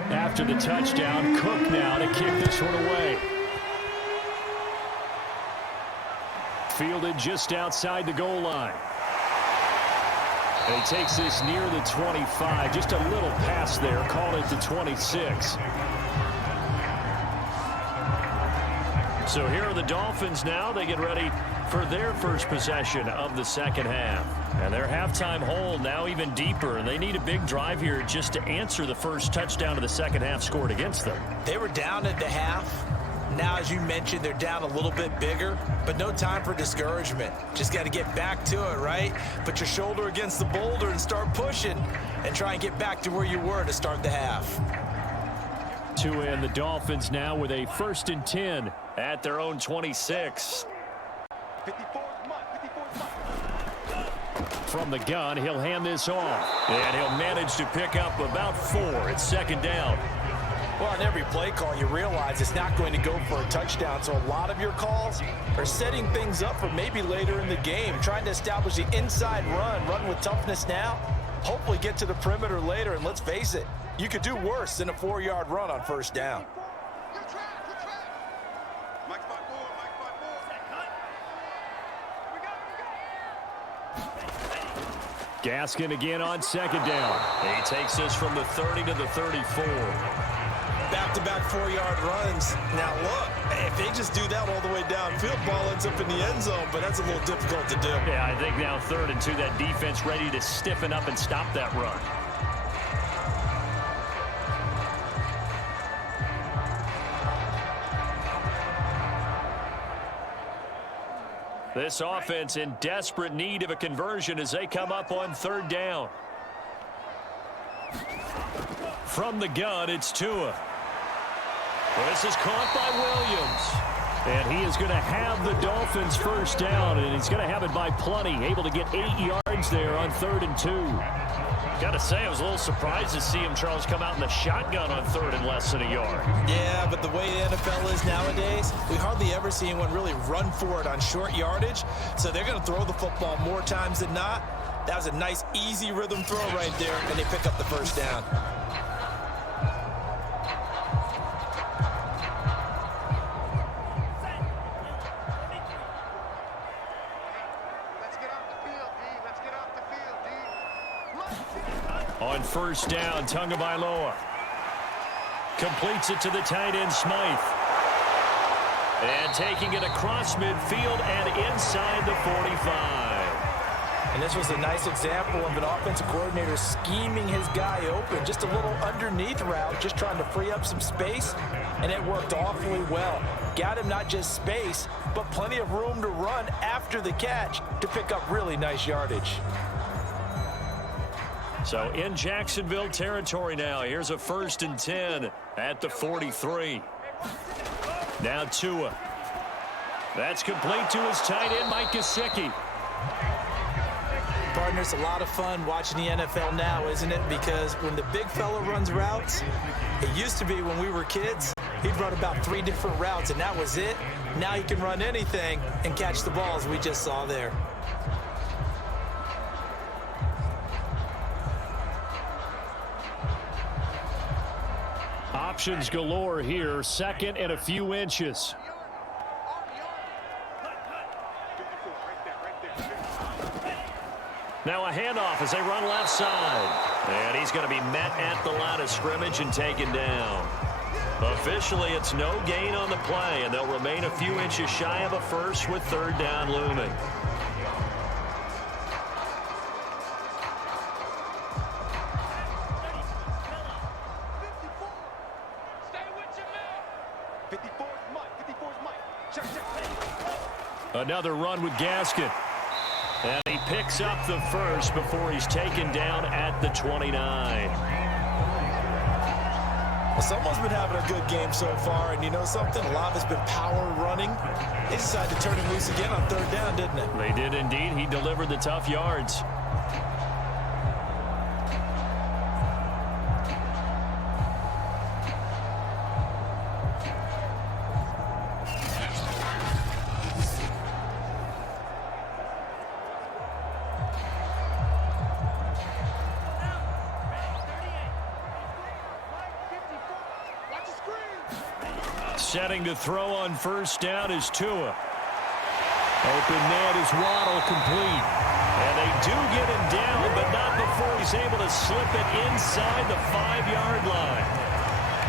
After the touchdown, Cook now to kick this one away. Fielded just outside the goal line. And he takes this near the 25. Just a little pass there. Called it the 26. So here are the Dolphins now. They get ready for their first possession of the second half. And their halftime hole now even deeper, and they need a big drive here just to answer the first touchdown of the second half scored against them. They were down at the half. Now, as you mentioned, they're down a little bit bigger, but no time for discouragement. Just got to get back to it, right? Put your shoulder against the boulder and start pushing and try and get back to where you were to start the half. Tua and the Dolphins now with a 1st and 10 at their own 26. 54 From the gun, he'll hand this off. And he'll manage to pick up about 4. It's second down. Well, on every play call, you realize it's not going to go for a touchdown, so a lot of your calls are setting things up for maybe later in the game, trying to establish the inside run with toughness now, hopefully get to the perimeter later, and let's face it, you could do worse than a 4-yard run on first down. Gaskin again on second down. He takes this from the 30 to the 34. Back-to-back 4-yard runs. Now, look, if they just do that all the way downfield, ball ends up in the end zone, but that's a little difficult to do. Yeah, I think now 3rd and 2, that defense ready to stiffen up and stop that run. This offense in desperate need of a conversion as they come up on 3rd down. From the gun, it's Tua. This is caught by Williams. And he is going to have the Dolphins first down, and he's going to have it by plenty. Able to get 8 yards there on 3rd and 2. Got to say, I was a little surprised to see him, Charles, come out in the shotgun on 3rd and less than a yard. Yeah, but the way the NFL is nowadays, we hardly ever see anyone really run for it on short yardage. So they're going to throw the football more times than not. That was a nice, easy rhythm throw right there, and they pick up the first down. On first down, Tagovailoa completes it to the tight end, Smythe. And taking it across midfield and inside the 45. And this was a nice example of an offensive coordinator scheming his guy open. Just a little underneath route, just trying to free up some space, and it worked awfully well. Got him not just space, but plenty of room to run after the catch to pick up really nice yardage. So in Jacksonville territory now. Here's a 1st and 10 at the 43. Now Tua. That's complete to his tight end, Mike Gesicki. Partner, it's a lot of fun watching the NFL now, isn't it? Because when the big fella runs routes, it used to be when we were kids, he'd run about 3 different routes, and that was it. Now he can run anything and catch the ball, as we just saw there. Options galore here. 2nd and a few inches. Now a handoff as they run left side. And he's going to be met at the line of scrimmage and taken down. Officially, it's no gain on the play, and they'll remain a few inches shy of a first with 3rd down looming. Another run with Gaskin. And he picks up the first before he's taken down at the 29. Well, someone's been having a good game so far, and you know something? A lot of it's been power running. They decided to turn him loose again on 3rd down, didn't they? They did indeed. He delivered the tough yards. Setting to throw on 1st down is Tua. Open man is Waddle, complete. And they do get him down, but not before he's able to slip it inside the 5-yard line.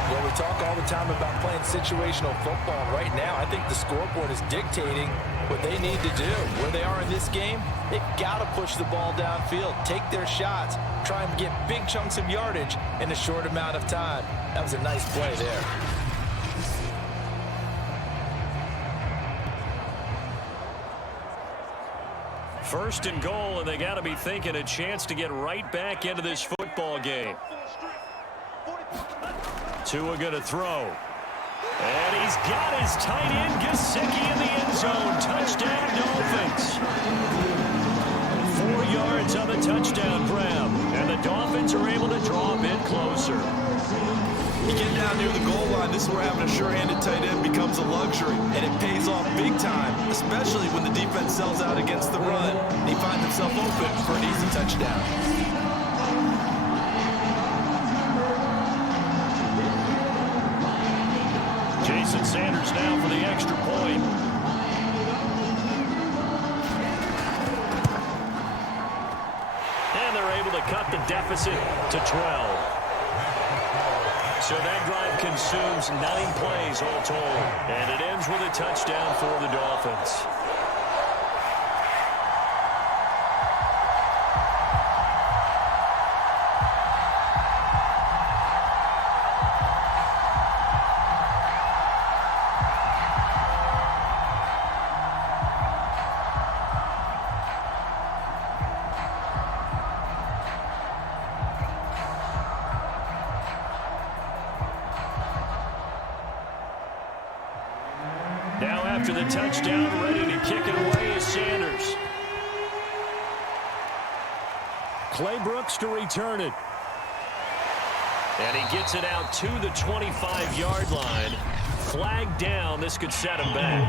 Well, we talk all the time about playing situational football. Right now, I think the scoreboard is dictating what they need to do. Where they are in this game, they've got to push the ball downfield, take their shots, try and get big chunks of yardage in a short amount of time. That was a nice play there. 1st and goal, and they got to be thinking a chance to get right back into this football game. Tua going to throw. And he's got his tight end, Gesicki, in the end zone. Touchdown, Dolphins. 4 yards on the touchdown grab. And the Dolphins are able to draw a bit closer. You get down near the goal line, this is where having a sure-handed tight end becomes a luxury, and it pays off big time, especially when the defense sells out against the run, and he finds himself open for an easy touchdown. Jason Sanders now for the extra point. And they're able to cut the deficit to 12. So that drive consumes 9 plays all told. And it ends with a touchdown for the Dolphins. Now after the touchdown, ready to kick it away is Sanders. Clay Brooks to return it. And he gets it out to the 25-yard line. Flag down. This could set him back.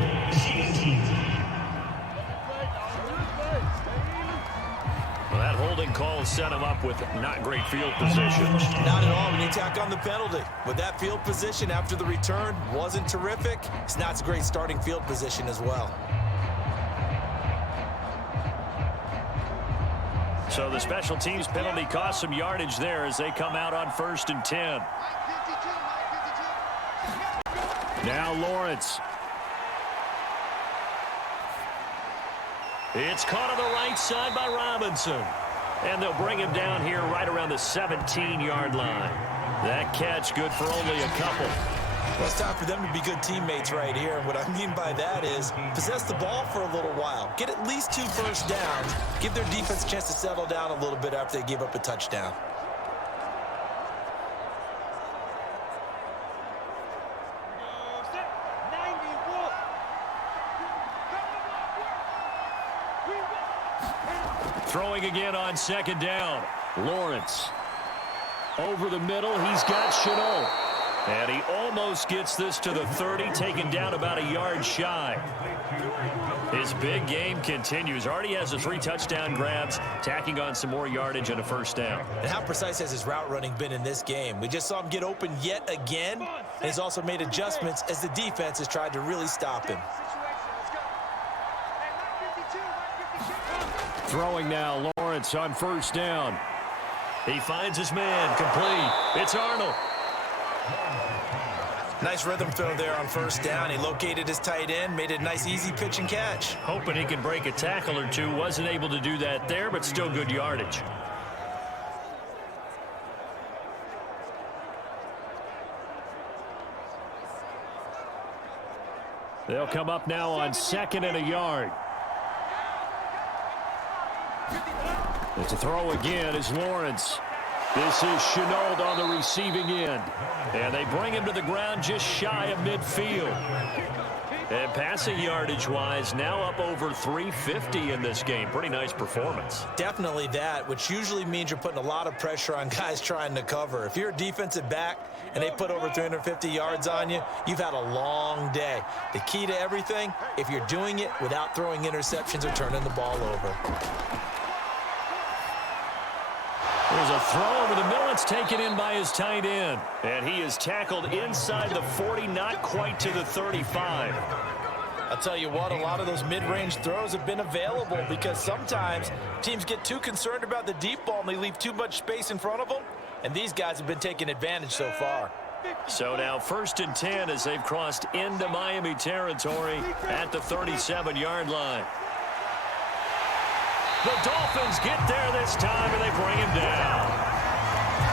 Well, that holding call set him up with not great field position. Not at all when you tack on the penalty. With that field position after the return wasn't terrific, it's not a great starting field position as well. So the special teams penalty cost some yardage there as they come out on 1st and 10. Now Lawrence. It's caught on the right side by Robinson. And they'll bring him down here right around the 17-yard line. That catch good for only a couple. Well, it's time for them to be good teammates right here. And what I mean by that is possess the ball for a little while. Get at least 2 first downs. Give their defense a chance to settle down a little bit after they give up a touchdown. Throwing again on 2nd down. Lawrence. Over the middle, he's got Chenault. And he almost gets this to the 30, taken down about a yard shy. His big game continues. Already has the 3 touchdown grabs, tacking on some more yardage and a first down. And how precise has his route running been in this game? We just saw him get open yet again. And he's also made adjustments as the defense has tried to really stop him. Throwing now, Lawrence on first down. He finds his man, complete. It's Arnold. Nice rhythm throw there on first down. He located his tight end, made it a nice easy pitch and catch. Hoping he can break a tackle or two. Wasn't able to do that there, but still good yardage. They'll come up now on 2nd and a yard. It's a throw again is Lawrence. This is Chenault on the receiving end. And they bring him to the ground just shy of midfield. And passing yardage-wise, now up over 350 in this game. Pretty nice performance. Definitely that, which usually means you're putting a lot of pressure on guys trying to cover. If you're a defensive back and they put over 350 yards on you, you've had a long day. The key to everything, if you're doing it without throwing interceptions or turning the ball over. There's a throw over the middle. It's taken in by his tight end. And he is tackled inside the 40, not quite to the 35. I'll tell you what, a lot of those mid-range throws have been available because sometimes teams get too concerned about the deep ball and they leave too much space in front of them. And these guys have been taking advantage so far. So now 1st and 10 as they've crossed into Miami territory at the 37-yard line. The Dolphins get there this time, and they bring him down.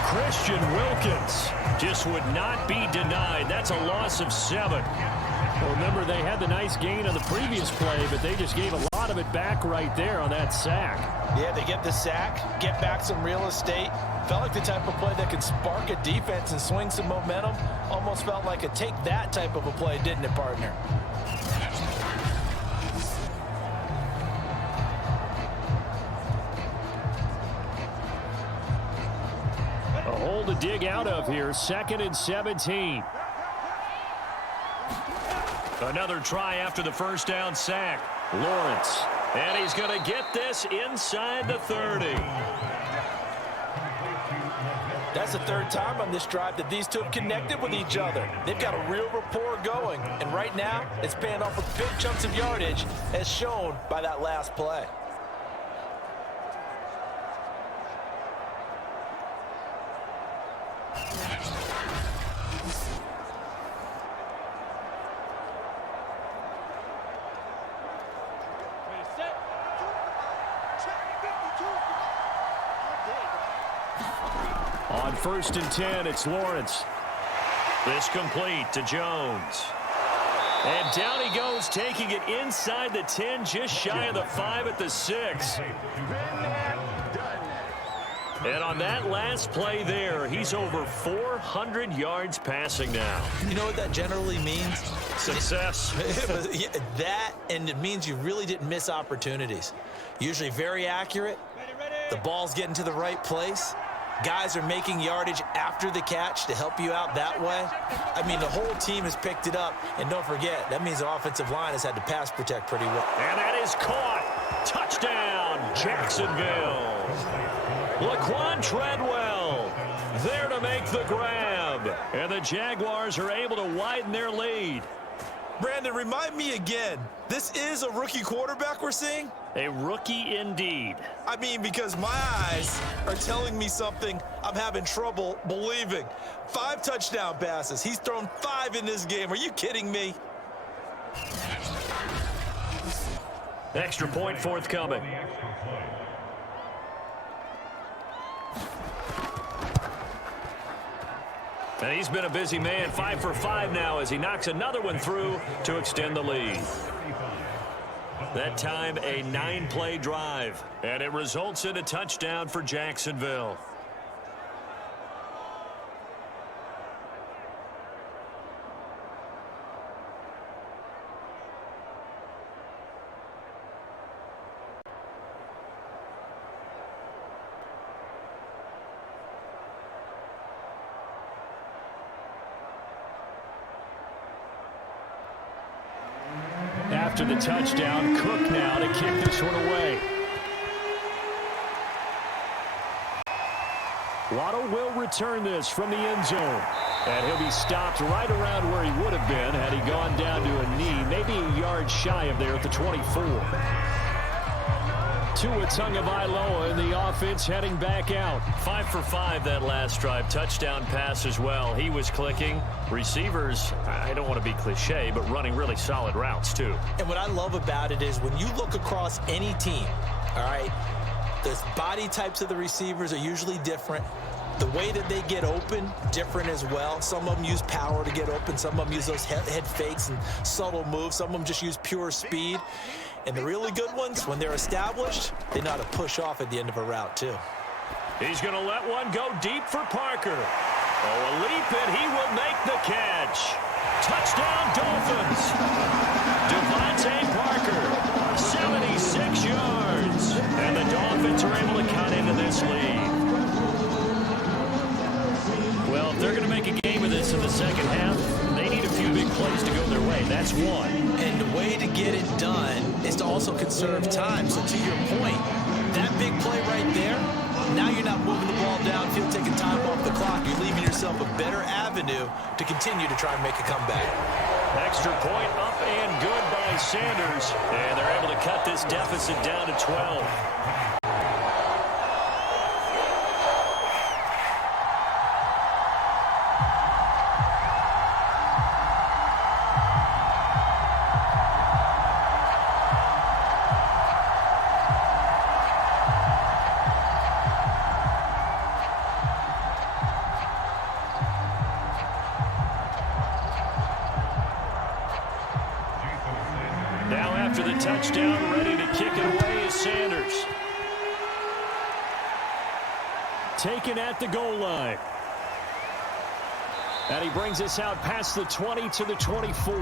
Christian Wilkins just would not be denied. That's a loss of 7. Well, remember, they had the nice gain on the previous play, but they just gave a lot of it back right there on that sack. Yeah, they get the sack, get back some real estate. Felt like the type of play that could spark a defense and swing some momentum. Almost felt like a take that type of a play, didn't it, partner? A hole to dig out of here. 2nd and 17. Another try after the first down sack. Lawrence. And he's going to get this inside the 30. That's the 3rd time on this drive that these two have connected with each other. They've got a real rapport going. And right now, it's paying off with big chunks of yardage, as shown by that last play. On 1st and 10, it's Lawrence. This complete to Jones. And down he goes, taking it inside the 10, just shy of the 5 at the 6. And on that last play there, he's over 400 yards passing now. You know what that generally means? Success. That, and it means you really didn't miss opportunities. Usually very accurate. The ball's getting to the right place. Guys are making yardage after the catch to help you out that way. I mean, the whole team has picked it up. And don't forget, that means the offensive line has had to pass protect pretty well. And that is caught. Touchdown, Jacksonville. Laquan Treadwell there to make the grab. And the Jaguars are able to widen their lead. Brandon, remind me again, this is a rookie quarterback we're seeing? A rookie indeed. I mean, because my eyes are telling me something I'm having trouble believing. 5 touchdown passes. He's thrown 5 in this game. Are you kidding me? Extra point forthcoming. And he's been a busy man, 5 for 5 now as he knocks another one through to extend the lead. That time a 9-play drive, and it results in a touchdown for Jacksonville. after the touchdown. Cook now to kick this one away. Waddle will return this from the end zone. And he'll be stopped right around where he would have been had he gone down to a knee, maybe a yard shy of there at the 24. Tua Tagovailoa in the offense heading back out. 5 for 5 that last drive. Touchdown pass as well. He was clicking. Receivers, I don't want to be cliche, but running really solid routes too. And what I love about it is when you look across any team, all right, the body types of the receivers are usually different. The way that they get open, different as well. Some of them use power to get open. Some of them use those head fakes and subtle moves. Some of them just use pure speed. And the really good ones, when they're established, they know how to push off at the end of a route, too. He's going to let one go deep for Parker. Oh, a leap, and he will make the catch. Touchdown, Dolphins. Devontae Parker, 76 yards. And the Dolphins are able to cut into this lead. Well, if they're going to make a game of this in the second half, they need a few big plays to go their way. That's one. And the way to get it done is to also conserve time. So to your point, that big play right there, now you're not moving the ball downfield, taking time off the clock. You're leaving yourself a better avenue to continue to try and make a comeback. Extra point up and good by Sanders. And they're able to cut this deficit down to 12. Touchdown, ready to kick it away is Sanders. Taken at the goal line. And he brings us out past the 20 to the 24.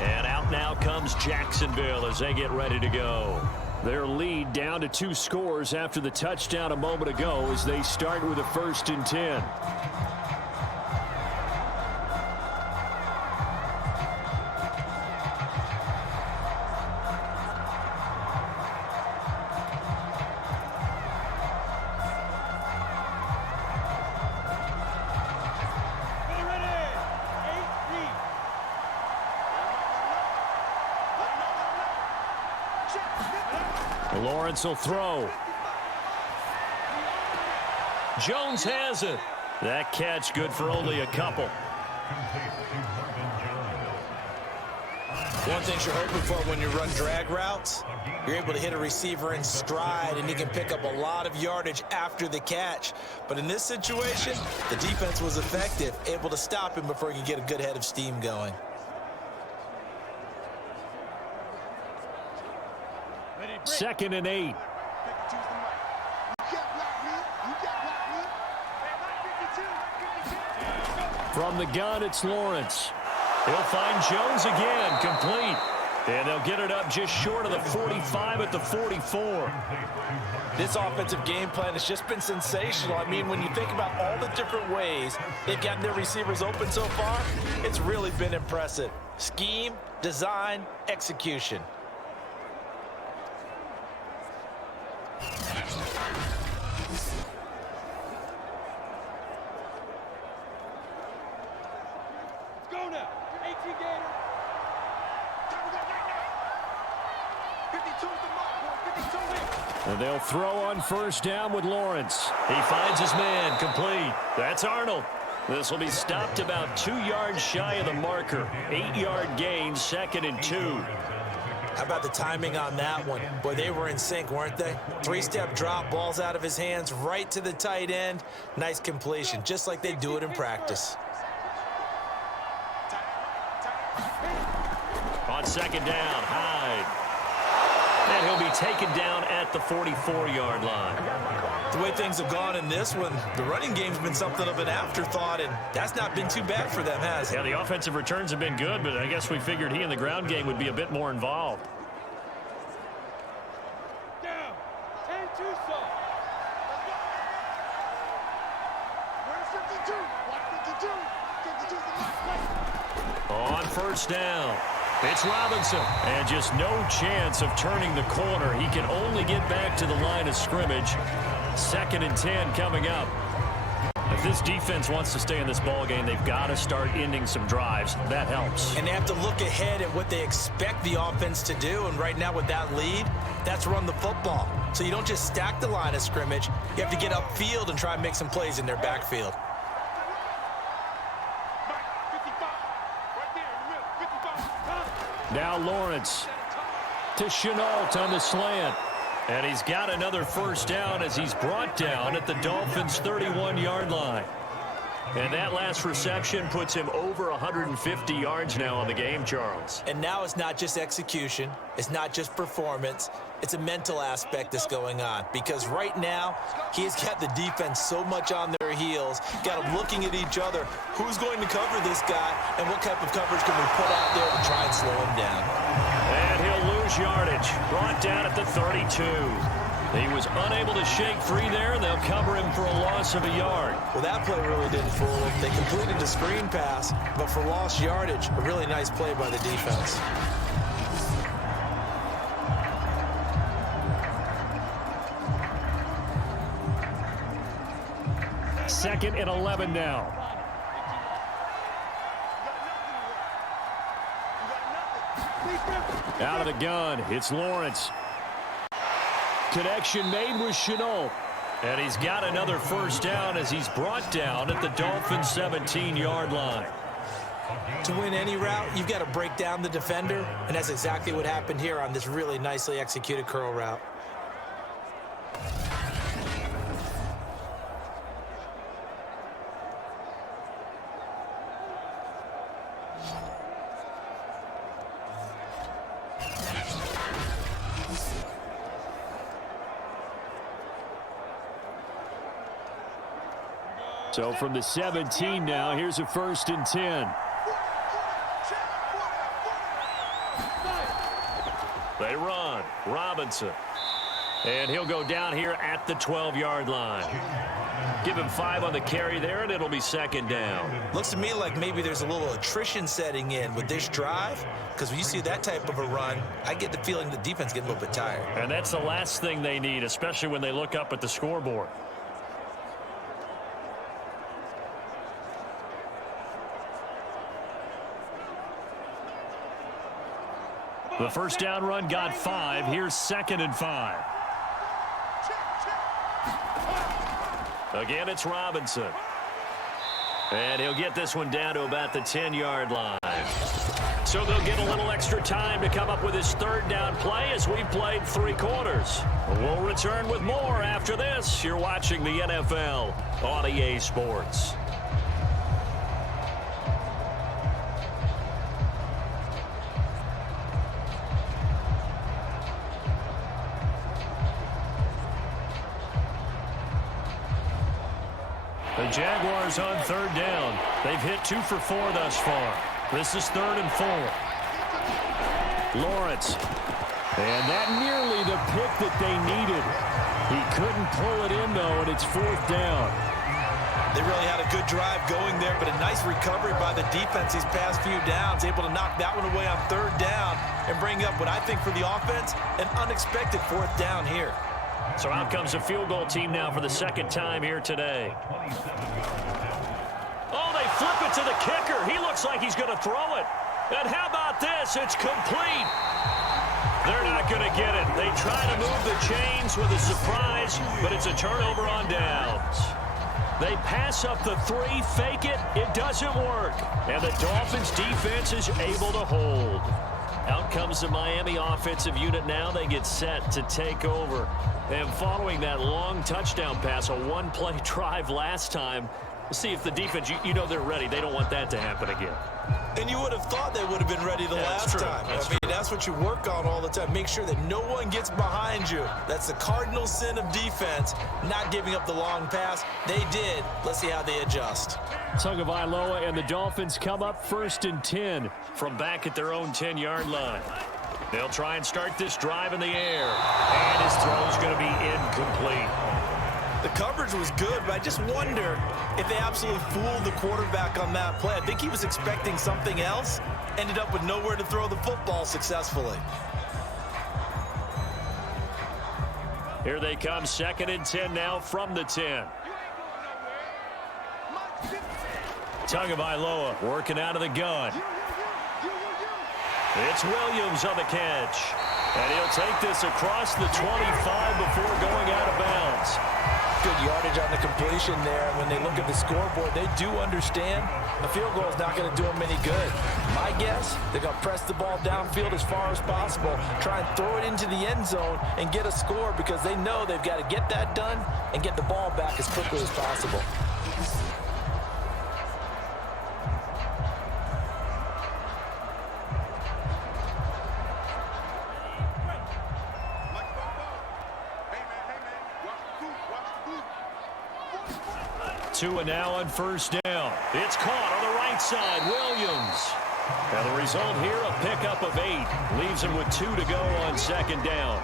And out now comes Jacksonville as they get ready to go. Their lead down to 2 scores after the touchdown a moment ago as they start with a 1st and 10. Lawrence will throw. Jones has it. That catch good for only a couple. One thing you're hoping for when you run drag routes, you're able to hit a receiver in stride, and he can pick up a lot of yardage after the catch. But in this situation, the defense was effective, able to stop him before he could get a good head of steam going. Second and 8. From the gun, it's Lawrence. He'll find Jones again, complete. And they'll get it up just short of the 45 at the 44. This offensive game plan has just been sensational. I mean, when you think about all the different ways they've gotten their receivers open so far, it's really been impressive. Scheme, design, execution. Go now. 18 Gator. 52 is the mark, 52 in. And they'll throw on 1st down with Lawrence. He finds his man, complete. That's Arnold. This will be stopped about 2 yards shy of the marker. 8-yard gain, 2nd and 2. How about the timing on that one? Boy, they were in sync, weren't they? 3-step drop, balls out of his hands, right to the tight end. Nice completion, just like they do it in practice. On 2nd down, Hyde. And he'll be taken down at the 44-yard line. The way things have gone in this one, the running game's been something of an afterthought, and that's not been too bad for them, has it? Yeah, the offensive returns have been good, but I guess we figured he in the ground game would be a bit more involved. Down. 10 Tucson. Where's 52? Watch 52. On first down, it's Robinson. And just no chance of turning the corner. He can only get back to the line of scrimmage. 2nd and 10 coming up. If this defense wants to stay in this ball game, they've got to start ending some drives. That helps. And they have to look ahead at what they expect the offense to do. And right now with that lead, that's run the football. So you don't just stack the line of scrimmage. You have to get upfield and try and make some plays in their backfield. Now Lawrence to Chenault on the slant. And he's got another first down as he's brought down at the Dolphins' 31-yard line. And that last reception puts him over 150 yards now on the game, Charles. And now it's not just execution. It's not just performance. It's a mental aspect that's going on. Because right now, he's got the defense so much on their heels, got them looking at each other. Who's going to cover this guy, and what type of coverage can we put out there to try and slow him down? And he'll lose yardage. Brought down at the 32. He was unable to shake free there, and they'll cover him for a loss of a yard. Well, that play really didn't fool him. They completed the screen pass, but for lost yardage, a really nice play by the defense. Second and 11 now. Out of the gun, it's Lawrence. Connection made with Chenault. And he's got another first down as he's brought down at the Dolphins' 17-yard line. To win any route, you've got to break down the defender, and that's exactly what happened here on this really nicely executed curl route. So from the 17 now, here's a 1st and 10. They run. Robinson. And he'll go down here at the 12-yard line. Give him 5 on the carry there, and it'll be 2nd down. Looks to me like maybe there's a little attrition setting in with this drive, because when you see that type of a run, I get the feeling the defense getting a little bit tired. And that's the last thing they need, especially when they look up at the scoreboard. The first down run got 5. Here's 2nd and 5. Again, it's Robinson. And he'll get this one down to about the 10-yard line. So they'll get a little extra time to come up with his 3rd down play as we've played 3 quarters. We'll return with more after this. You're watching the NFL on EA Sports. The Jaguars on 3rd down. They've hit 2 for 4 thus far. This is 3rd and 4. Lawrence. And that nearly the pick that they needed. He couldn't pull it in, though, and it's 4th down. They really had a good drive going there, but a nice recovery by the defense these past few downs, able to knock that one away on 3rd down and bring up what I think for the offense, an unexpected 4th down here. So out comes a field goal team now for the 2nd time here today. Oh, they flip it to the kicker. He looks like he's going to throw it. And how about this? It's complete. They're not going to get it. They try to move the chains with a surprise, but it's a turnover on downs. They pass up the 3, fake it. It doesn't work. And the Dolphins defense is able to hold. Out comes the Miami offensive unit now. They get set to take over. And following that long touchdown pass, a 1-play drive last time, see if the defense, you know they're ready. They don't want that to happen again. And you would have thought they would have been ready the last time. That's what you work on all the time. Make sure that no one gets behind you. That's the cardinal sin of defense, not giving up the long pass. They did. Let's see how they adjust. Tagovailoa and the Dolphins come up 1st and 10 from back at their own 10-yard line. They'll try and start this drive in the air. And his throw's going to be incomplete. The coverage was good, but I just wonder if they absolutely fooled the quarterback on that play. I think he was expecting something else, ended up with nowhere to throw the football successfully. Here they come, 2nd and 10 now from the 10. Tagovailoa working out of the gun. It's Williams on the catch. And he'll take this across the 25 before going out of bounds. Good yardage on the completion there. When they look at the scoreboard, they do understand a field goal is not going to do them any good. My guess, they're going to press the ball downfield as far as possible, try and throw it into the end zone and get a score because they know they've got to get that done and get the ball back as quickly as possible. Two and now on 1st down. It's caught on the right side. Williams. And the result here, a pickup of 8. Leaves him with 2 to go on 2nd down.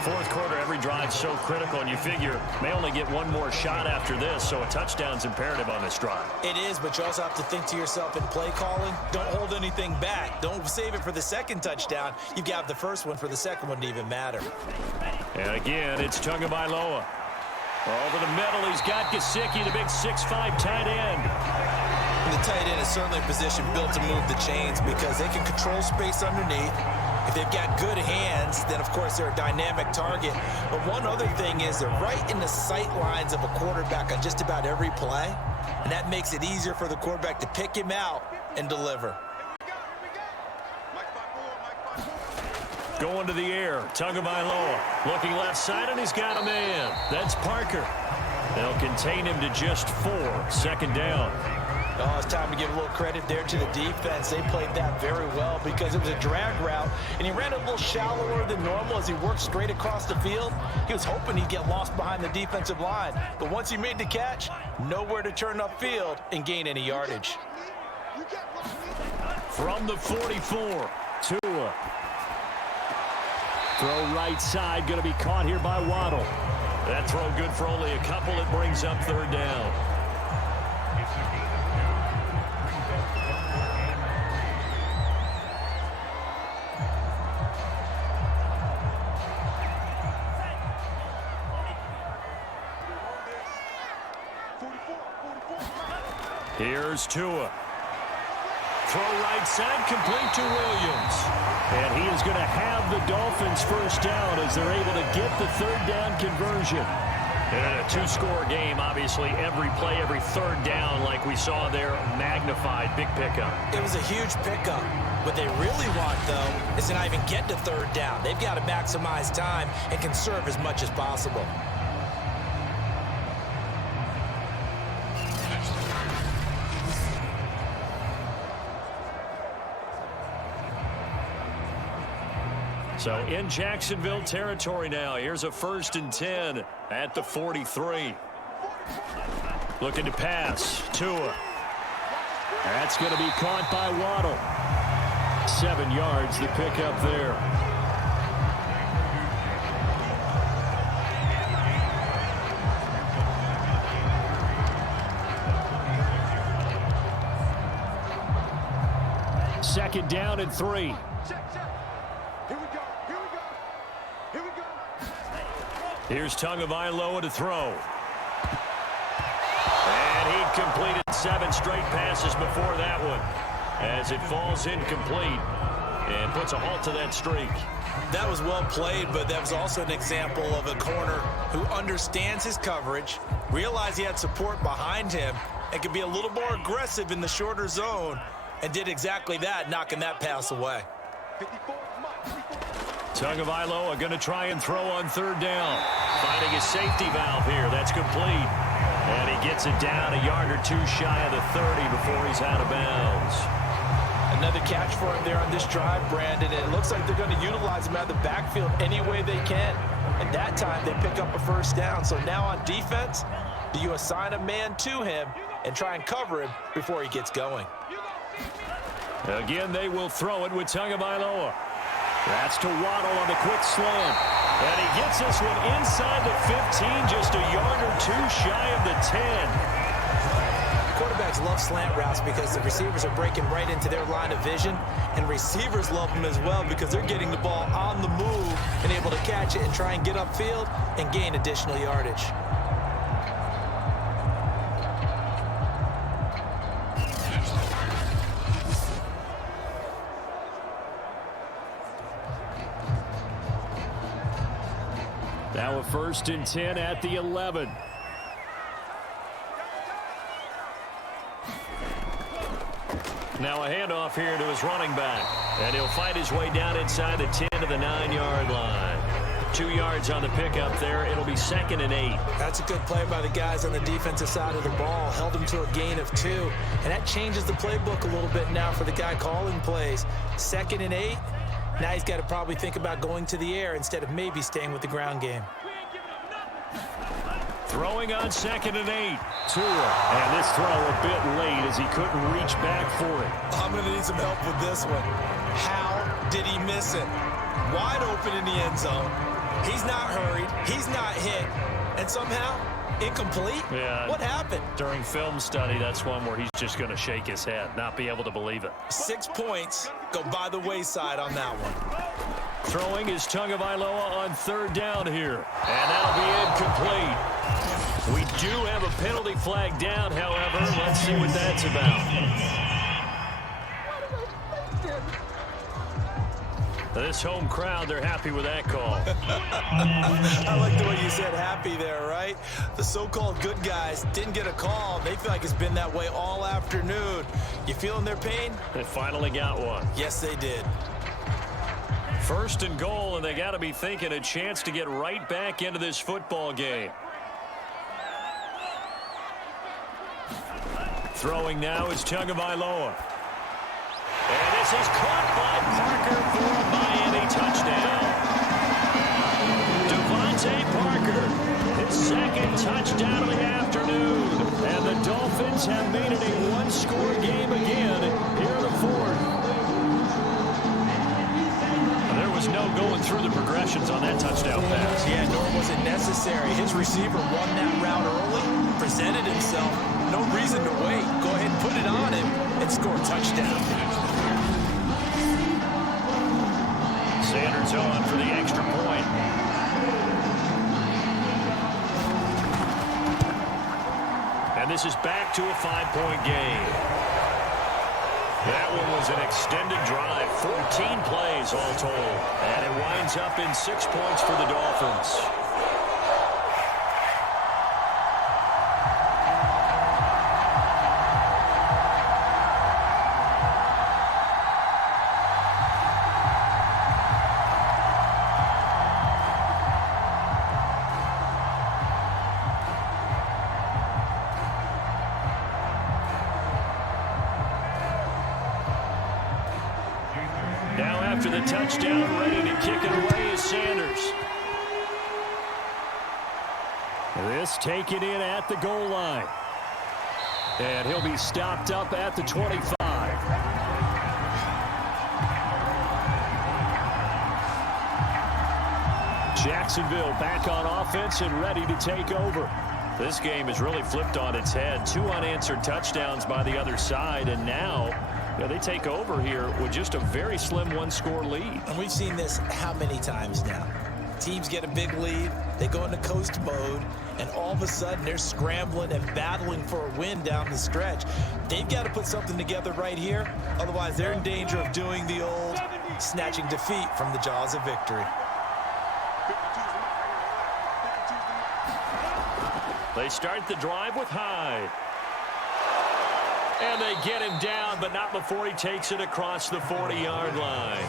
4th quarter, every drive so critical, and you figure may only get one more shot after this, so a touchdown's imperative on this drive. It is, but you also have to think to yourself in play calling, don't hold anything back. Don't save it for the 2nd touchdown. You've got the first one for the 2nd one to even matter. And again, it's Tagovailoa. Over the middle, he's got Gesicki, the big 6'5" tight end. And the tight end is certainly a position built to move the chains because they can control space underneath. If they've got good hands, then of course they're a dynamic target. But one other thing is they're right in the sight lines of a quarterback on just about every play. And that makes it easier for the quarterback to pick him out and deliver. Going to the air, Tagovailoa looking left side, and he's got a man. That's Parker. They'll contain him to just 4. 2nd down. Oh, it's time to give a little credit there to the defense. They played that very well because it was a drag route, and he ran a little shallower than normal as he worked straight across the field. He was hoping he'd get lost behind the defensive line, but once he made the catch, nowhere to turn upfield and gain any yardage. From the 44, Tua. Throw right side, going to be caught here by Waddle. That throw good for only a couple. It brings up 3rd down. Here's Tua. Throw right side, complete to Williams. And he is going to have the Dolphins 1st down as they're able to get the 3rd down conversion. And in a 2-score game, obviously every play, every 3rd down, like we saw there, magnified, big pickup. It was a huge pickup. What they really want, though, is to not even get to 3rd down. They've got to maximize time and conserve as much as possible. So in Jacksonville territory now. Here's a 1st and 10 at the 43. Looking to pass. Tua. That's going to be caught by Waddle. 7 yards, the pickup there. Second down and 3. Here's Tagovailoa to throw. And he completed 7 straight passes before that one as it falls incomplete and puts a halt to that streak. That was well played, but that was also an example of a corner who understands his coverage, realized he had support behind him, and could be a little more aggressive in the shorter zone, and did exactly that, knocking that pass away. Tagovailoa going to try and throw on 3rd down. Finding his safety valve here. That's complete. And he gets it down a yard or 2 shy of the 30 before he's out of bounds. Another catch for him there on this drive, Brandon. And it looks like they're going to utilize him out of the backfield any way they can. And that time they pick up a 1st down. So now on defense, do you assign a man to him and try and cover him before he gets going? Again, they will throw it with Tagovailoa. That's to Waddle on the quick slant. And he gets this one inside the 15, just a yard or two shy of the 10. Quarterbacks love slant routes because the receivers are breaking right into their line of vision, and receivers love them as well because they're getting the ball on the move and able to catch it and try and get upfield and gain additional yardage. Now a 1st and 10 at the 11. Now a handoff here to his running back. And he'll fight his way down inside the 10 to the 9-yard line. 2 yards on the pickup there. It'll be 2nd and 8. That's a good play by the guys on the defensive side of the ball. Held him to a gain of 2. And that changes the playbook a little bit now for the guy calling plays. 2nd and 8. Now he's got to probably think about going to the air instead of maybe staying with the ground game. Throwing on 2nd and 8. Tua. And this throw a bit late as he couldn't reach back for it. I'm going to need some help with this one. How did he miss it? Wide open in the end zone. He's not hurried. He's not hit. And somehow, incomplete? Yeah. What happened? During film study, that's one where he's just going to shake his head, not be able to believe it. 6 points go by the wayside on that one. Throwing is Tagovailoa on 3rd down here. And that'll be incomplete. We do have a penalty flag down, however. Let's see what that's about. This home crowd, they're happy with that call. I like the way you said happy there, right? The so-called good guys didn't get a call. They feel like it's been that way all afternoon. You feeling their pain? They finally got one. Yes, they did. 1st and goal, and they got to be thinking a chance to get right back into this football game. Throwing now is Tagovailoa. And this is caught by Parker for a Miami touchdown. Devontae Parker, his 2nd touchdown of the afternoon. And the Dolphins have made it a one-score game again here in the 4th. There was no going through the progressions on that touchdown pass. Yeah, nor was it necessary. His receiver won that route early, presented himself. No reason to wait. Go ahead and put it on him and score a touchdown. Sanders on for the extra point. And this is back to a 5-point game. That one was an extended drive, 14 plays all told. And it winds up in 6 points for the Dolphins. Now after the touchdown, ready to kick it away is Sanders. This taken in at the goal line. And he'll be stopped up at the 25. Jacksonville back on offense and ready to take over. This game is really flipped on its head. 2 unanswered touchdowns by the other side, and now they take over here with just a very slim one-score lead. And we've seen this how many times now? Teams get a big lead, they go into coast mode, and all of a sudden they're scrambling and battling for a win down the stretch. They've got to put something together right here, otherwise they're in danger of doing the old snatching defeat from the jaws of victory. They start the drive with Hyde. And they get him down, but not before he takes it across the 40-yard line.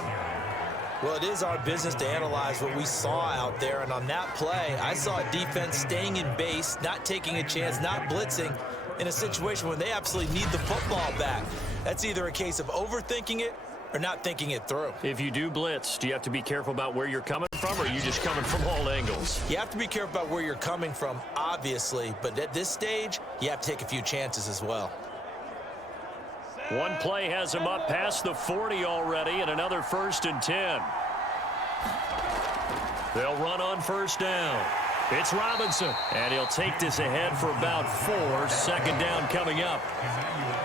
Well, it is our business to analyze what we saw out there, and on that play, I saw a defense staying in base, not taking a chance, not blitzing, in a situation where they absolutely need the football back. That's either a case of overthinking it or not thinking it through. If you do blitz, do you have to be careful about where you're coming from, or are you just coming from all angles? You have to be careful about where you're coming from, obviously, but at this stage, you have to take a few chances as well. One play has him up past the 40 already, and another 1st and 10. They'll run on first down. It's Robinson, and he'll take this ahead for about 4. Second down coming up.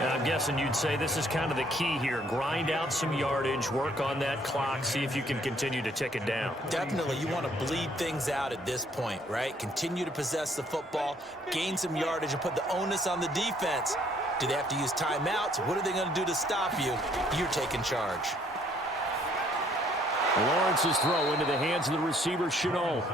And I'm guessing you'd say this is kind of the key here. Grind out some yardage, work on that clock, see if you can continue to tick it down. Definitely, you want to bleed things out at this point, right? Continue to possess the football, gain some yardage, and put the onus on the defense. Do they have to use timeouts? What are they going to do to stop you? You're taking charge. Lawrence's throw into the hands of the receiver, Chenault.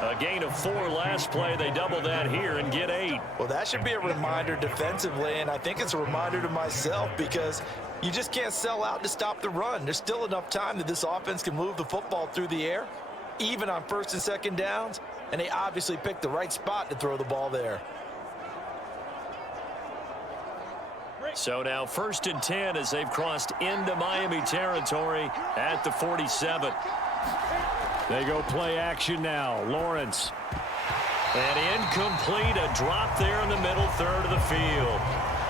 A gain of 4 last play. They double that here and get 8. Well, that should be a reminder defensively, and I think it's a reminder to myself because you just can't sell out to stop the run. There's still enough time that this offense can move the football through the air, even on first and second downs, and they obviously picked the right spot to throw the ball there. So now 1st and 10 as they've crossed into Miami territory at the 47. They go play action now. Lawrence. And incomplete. A drop there in the middle third of the field.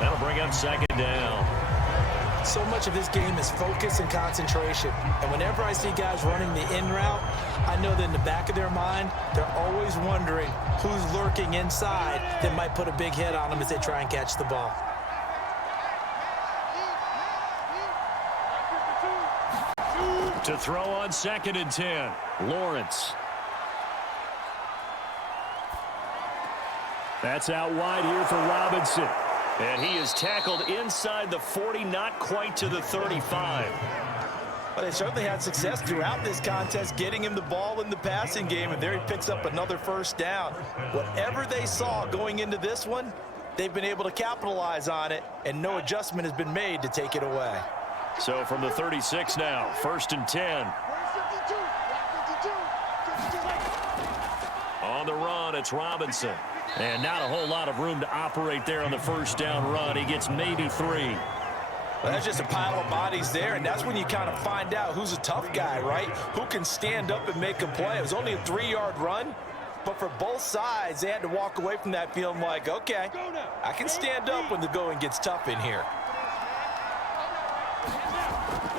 That'll bring up second down. So much of this game is focus and concentration. And whenever I see guys running the in route, I know that in the back of their mind, they're always wondering who's lurking inside that might put a big hit on them as they try and catch the ball. To throw on 2nd and 10. Lawrence. That's out wide here for Robinson. And he is tackled inside the 40, not quite to the 35. Well, they certainly had success throughout this contest getting him the ball in the passing game, and there he picks up another first down. Whatever they saw going into this one, they've been able to capitalize on it, and no adjustment has been made to take it away. So from the 36 now, 1st and 10. On the run, it's Robinson. And not a whole lot of room to operate there on the first down run. He gets maybe 3. Well, that's just a pile of bodies there, and that's when you kind of find out who's a tough guy, right? Who can stand up and make a play. It was only a 3-yard run, but for both sides, they had to walk away from that feeling like, okay, I can stand up when the going gets tough in here.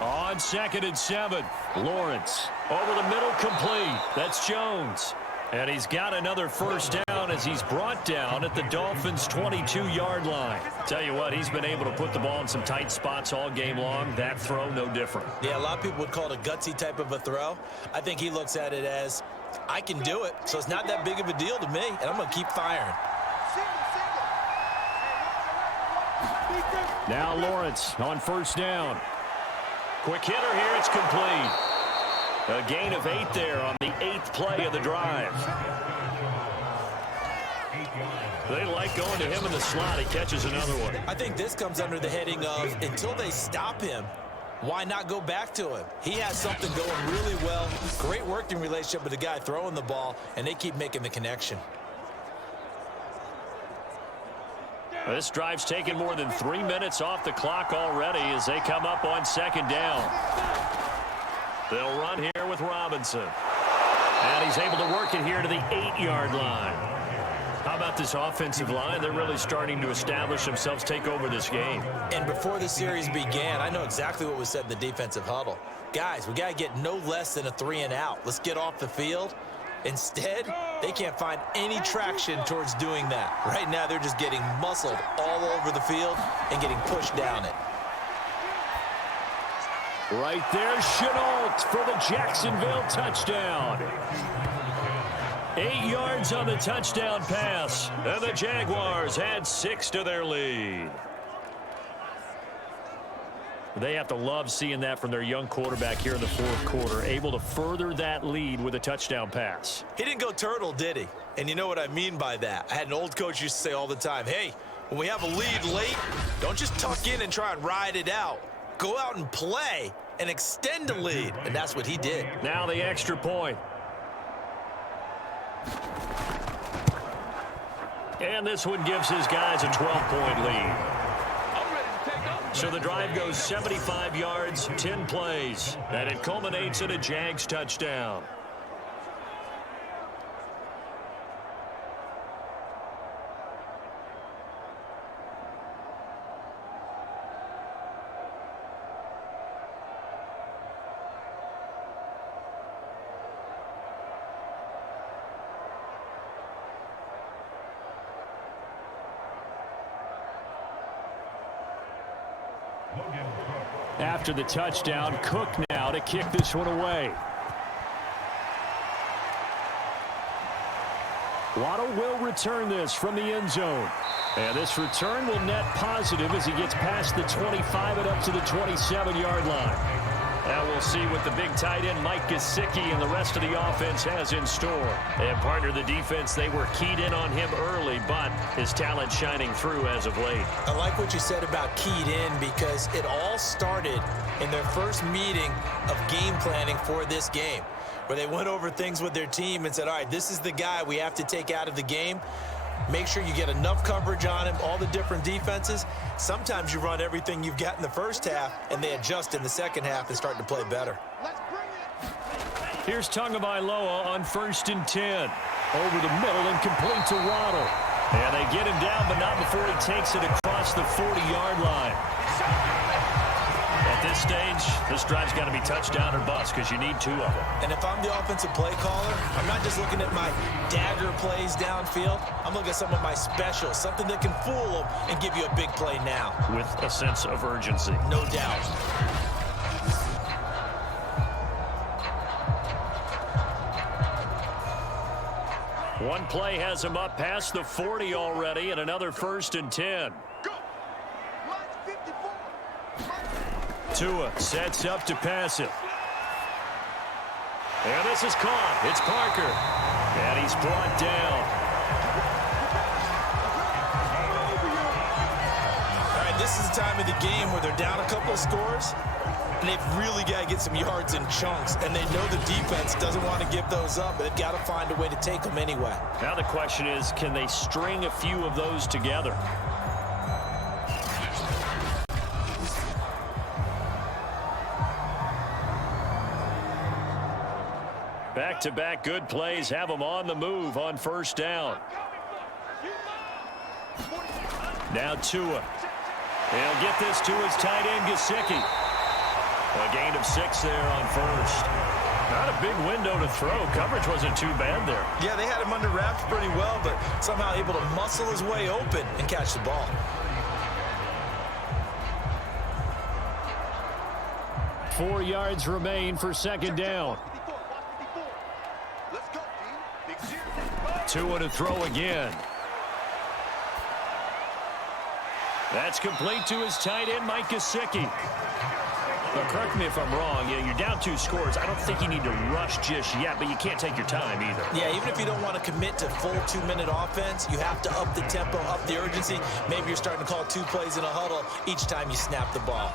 On 2nd and 7, Lawrence. Over the middle, complete. That's Jones. And he's got another first down as he's brought down at the Dolphins' 22-yard line. Tell you what, he's been able to put the ball in some tight spots all game long. That throw, no different. Yeah, a lot of people would call it a gutsy type of a throw. I think he looks at it as, I can do it, so it's not that big of a deal to me, and I'm going to keep firing. Now Lawrence on first down. Quick hitter here, it's complete. A gain of 8 there on the 8th play of the drive. They like going to him in the slot. He catches another one. I think this comes under the heading of, until they stop him, why not go back to him? He has something going really well. Great working relationship with the guy throwing the ball, and they keep making the connection. This drive's taken more than 3 minutes off the clock already as they come up on second down. They'll run here with Robinson. And he's able to work it here to the 8-yard line. How about this offensive line? They're really starting to establish themselves, take over this game. And before the series began, I know exactly what was said in the defensive huddle. Guys, we got to get no less than a 3 and out. Let's get off the field. Instead, they can't find any traction towards doing that. Right now, they're just getting muscled all over the field and getting pushed down it. Right there, Chenault for the Jacksonville touchdown. 8 yards on the touchdown pass, and the Jaguars add 6 to their lead. They have to love seeing that from their young quarterback here in the 4th quarter, able to further that lead with a touchdown pass. He didn't go turtle, did he? And you know what I mean by that. I had an old coach used to say all the time, hey, when we have a lead late, don't just tuck in and try and ride it out. Go out and play and extend the lead. And that's what he did. Now the extra point. And this one gives his guys a 12-point lead. So the drive goes 75 yards, 10 plays, and it culminates in a Jags touchdown. After the touchdown, Cook now to kick this one away. Waddle will return this from the end zone. And this return will net positive as he gets past the 25 and up to the 27-yard line. Now we'll see what the big tight end Mike Gesicki and the rest of the offense has in store. And partner, the defense, they were keyed in on him early, but his talent shining through as of late. I like what you said about keyed in because it all started in their first meeting of game planning for this game, where they went over things with their team and said, all right, this is the guy we have to take out of the game. Make sure you get enough coverage on him, all the different defenses. Sometimes you run everything you've got in the first half, and they adjust in the second half and start to play better. Here's Tagovailoa on 1st and 10. Over the middle and complete to Waddle. And they get him down, but not before he takes it across the 40-yard line. At this stage, this drive's got to be touchdown or bust because you need two of them. And if I'm the offensive play caller, I'm not just looking at my dagger plays downfield. I'm looking at some of my specials, something that can fool them and give you a big play now. With a sense of urgency. No doubt. One play has him up past the 40 already, and another 1st and 10. Tua sets up to pass it. And this is caught. It's Parker. And he's brought down. All right, this is the time of the game where they're down a couple of scores, and they've really got to get some yards in chunks, and they know the defense doesn't want to give those up, but they've got to find a way to take them anyway. Now the question is, can they string a few of those together? Back-to-back good plays have them on the move on 1st down. Now Tua. He'll get this to his tight end, Gesicki. A gain of 6 there on 1st. Not a big window to throw. Coverage wasn't too bad there. Yeah, they had him under wraps pretty well, but somehow able to muscle his way open and catch the ball. 4 yards remain for 2nd down. Tua to throw again. That's complete to his tight end, Mike Gesicki. Now, correct me if I'm wrong. Yeah, you're down 2 scores. I don't think you need to rush just yet, but you can't take your time either. Yeah, even if you don't want to commit to full 2-minute offense, you have to up the tempo, up the urgency. Maybe you're starting to call 2 plays in a huddle each time you snap the ball.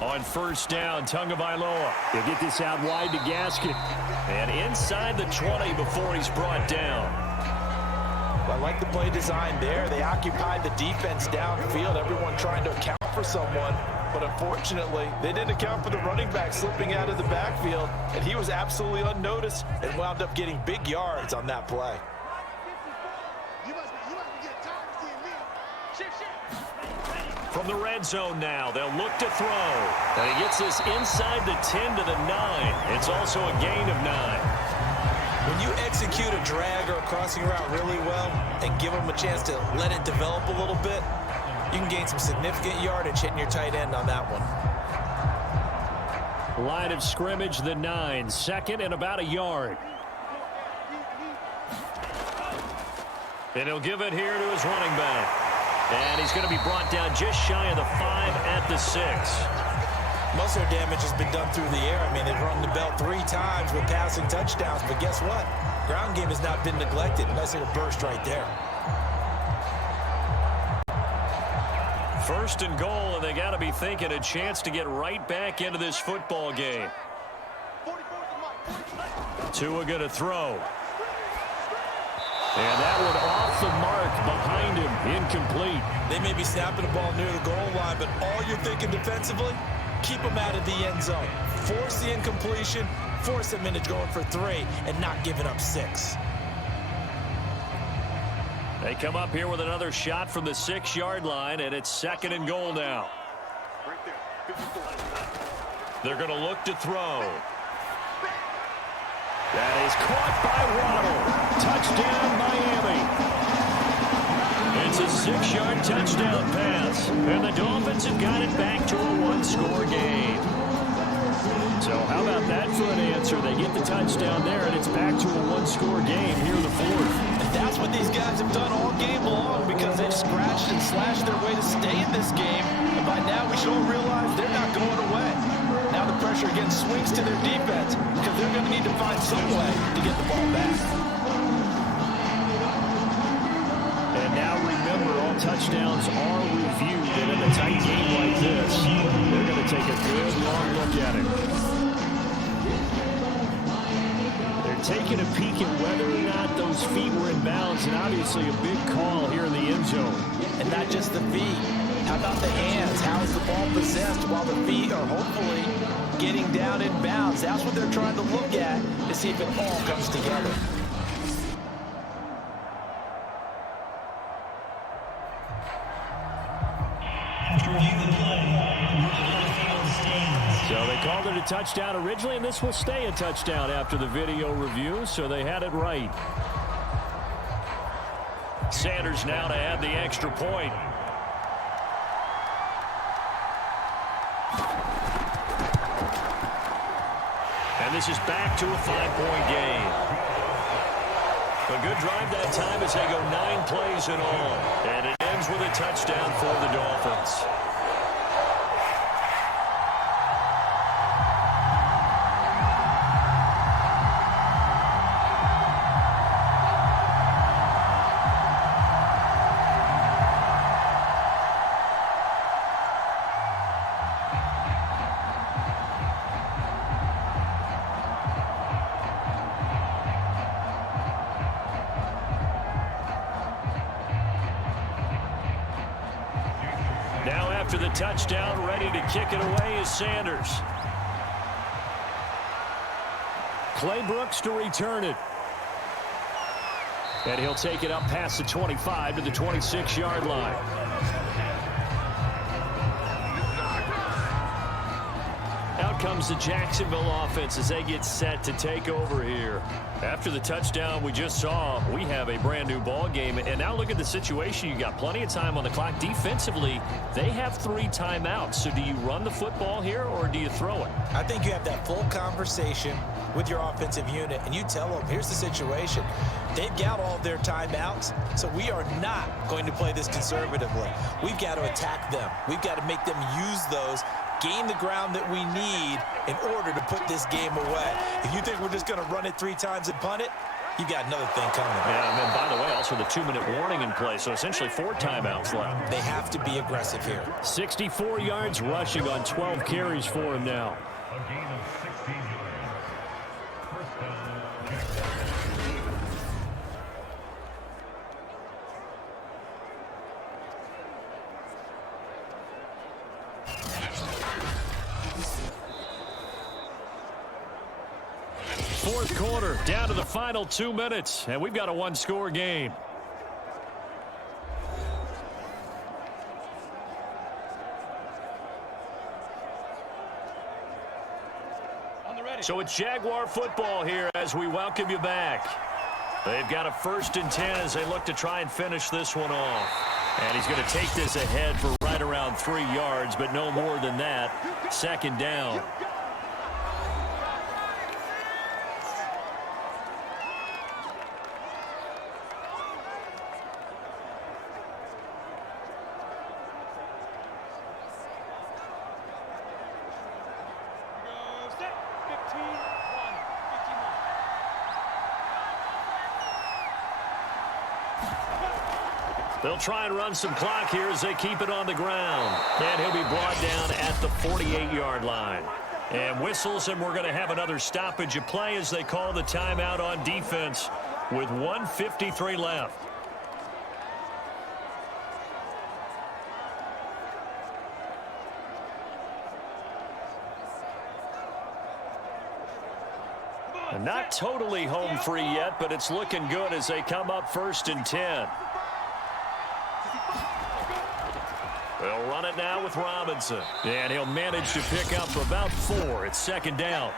On 1st down, Tagovailoa. He'll get this out wide to Gaskin. And inside the 20 before he's brought down. Well, I like the play design there. They occupied the defense downfield, everyone trying to account for someone. But unfortunately, they didn't account for the running back slipping out of the backfield. And he was absolutely unnoticed and wound up getting big yards on that play. From the red zone now, they'll look to throw. And he gets this inside the 10 to the 9. It's also a gain of 9. When you execute a drag or a crossing route really well and give them a chance to let it develop a little bit, you can gain some significant yardage hitting your tight end on that one. Line of scrimmage, the 9. 2nd and about a yard. And he'll give it here to his running back. And he's going to be brought down just shy of the 5 at the 6. Most of their damage has been done through the air. I mean, they've rung the bell 3 times with passing touchdowns, but guess what? Ground game has not been neglected. Nice little burst right there. 1st and goal, and they got to be thinking a chance to get right back into this football game. Tua going to throw. And that one off the mark behind him, incomplete. They may be snapping the ball near the goal line, but all you're thinking defensively, keep them out of the end zone. Force the incompletion, force them into going for 3, and not giving up 6. They come up here with another shot from the 6-yard line, and it's 2nd and goal now. They're going to look to throw. That is caught by Waddle. Touchdown, Miami. 26-yard touchdown pass. And the Dolphins have got it back to a one-score game. So how about that for an answer? They get the touchdown there, and it's back to a one-score game here in the fourth. And that's what these guys have done all game long because they've scratched and slashed their way to stay in this game. And by now we should all realize they're not going away. Now the pressure again swings to their defense because they're going to need to find some way to get the ball back. And now remember, all touchdowns are reviewed, and in a tight game like this, they're going to take a good long look at it. They're taking a peek at whether or not those feet were in bounds, and obviously a big call here in the end zone. And not just the feet. How about the hands? How is the ball possessed while the feet are hopefully getting down in bounds? That's what they're trying to look at to see if it all comes together. So they called it a touchdown originally, and this will stay a touchdown after the video review, so they had it right. Sanders now to add the extra point. And this is back to a 5-point game. A good drive that time as they go 9 plays in all. And it ends with a touchdown for the Dolphins. Now after the touchdown, ready to kick it away is Sanders. Clay Brooks to return it. And he'll take it up past the 25 to the 26-yard line. Out comes the Jacksonville offense as they get set to take over here. After the touchdown we just saw, we have a brand new ball game. And now look at the situation. You got plenty of time on the clock. Defensively, they have 3 timeouts. So do you run the football here or do you throw it? I think you have that full conversation with your offensive unit, and you tell them, here's the situation. They've got all of their timeouts, so we are not going to play this conservatively. We've got to attack them. We've got to make them use those, gain the ground that we need in order to put this game away. If you think we're just going to run it 3 times and punt it, you've got another thing coming. Yeah, and then, by the way, also the 2-minute warning in play, so essentially 4 timeouts left. They have to be aggressive here. 64 yards rushing on 12 carries for him now. A gain of 16 yards. First down. Fourth quarter, down to the final 2 minutes, and we've got a 1-score game. So it's Jaguar football here as we welcome you back. They've got a 1st and 10 as they look to try and finish this one off. And he's going to take this ahead for right around 3 yards, but no more than that. 2nd down. They'll try and run some clock here as they keep it on the ground. And he'll be brought down at the 48-yard line. And whistles, and we're going to have another stoppage of play as they call the timeout on defense with 1:53 left. And not totally home free yet, but it's looking good as they come up 1st and 10. They'll run it now with Robinson. And he'll manage to pick up about 4. It's 2nd down.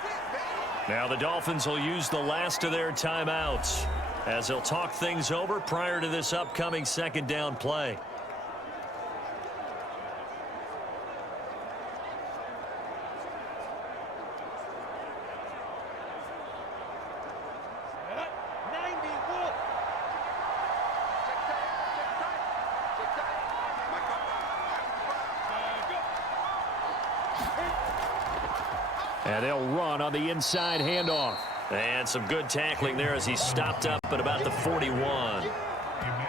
Now the Dolphins will use the last of their timeouts as they'll talk things over prior to this upcoming 2nd down play. And they'll run on the inside handoff. And some good tackling there as he stopped up at about the 41.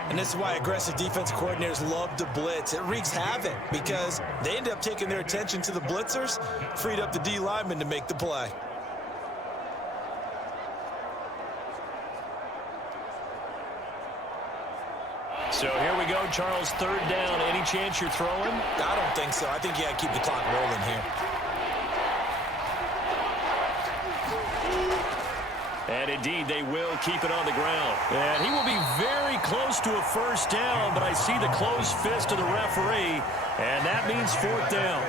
And this is why aggressive defense coordinators love to blitz. It wreaks havoc because they end up taking their attention to the blitzers, freed up the D lineman to make the play. So here we go, Charles, third down. Any chance you're throwing? I don't think so. I think you got to keep the clock rolling here. And indeed, they will keep it on the ground. And he will be very close to a first down, but I see the closed fist of the referee, and that means fourth down.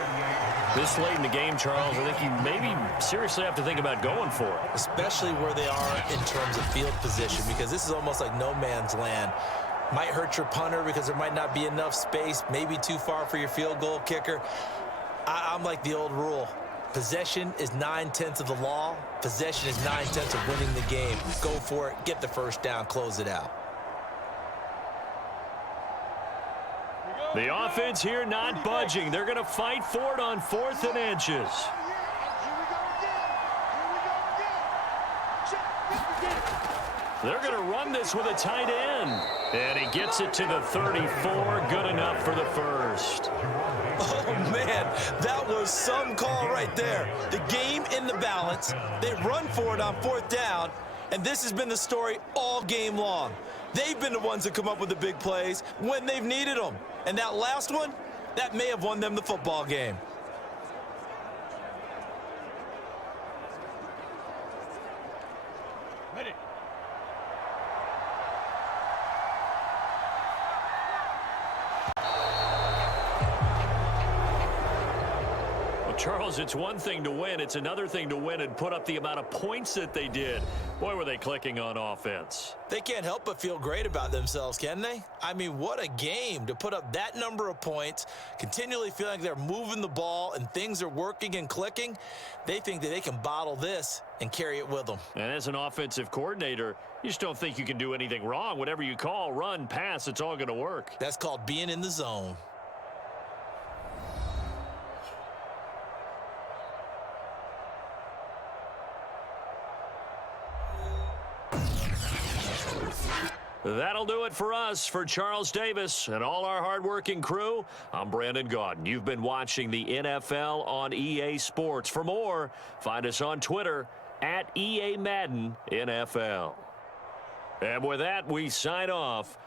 This late in the game, Charles, I think you maybe seriously have to think about going for it. Especially where they are in terms of field position, because this is almost like no man's land. Might hurt your punter because there might not be enough space, maybe too far for your field goal kicker. I'm like the old rule. Possession is 9/10 of the law. Possession is 9/10 of winning the game. Go for it, get the first down, close it out. The offense here not budging. They're going to fight for it on 4th and inches. They're going to run this with a tight end. And he gets it to the 34. Good enough for the first. Oh, man, that was some call right there. The game in the balance. They run for it on 4th down, and this has been the story all game long. They've been the ones that come up with the big plays when they've needed them. And that last one, that may have won them the football game. Ready. Charles, it's one thing to win. It's another thing to win and put up the amount of points that they did. Boy, were they clicking on offense. They can't help but feel great about themselves, can they? I mean, what a game to put up that number of points, continually feeling like they're moving the ball and things are working and clicking. They think that they can bottle this and carry it with them. And as an offensive coordinator, you just don't think you can do anything wrong. Whatever you call, run, pass, it's all going to work. That's called being in the zone. That'll do it for us. For Charles Davis and all our hardworking crew, I'm Brandon Gaudin. You've been watching the NFL on EA Sports. For more, find us on Twitter at EA Madden NFL. And with that, we sign off.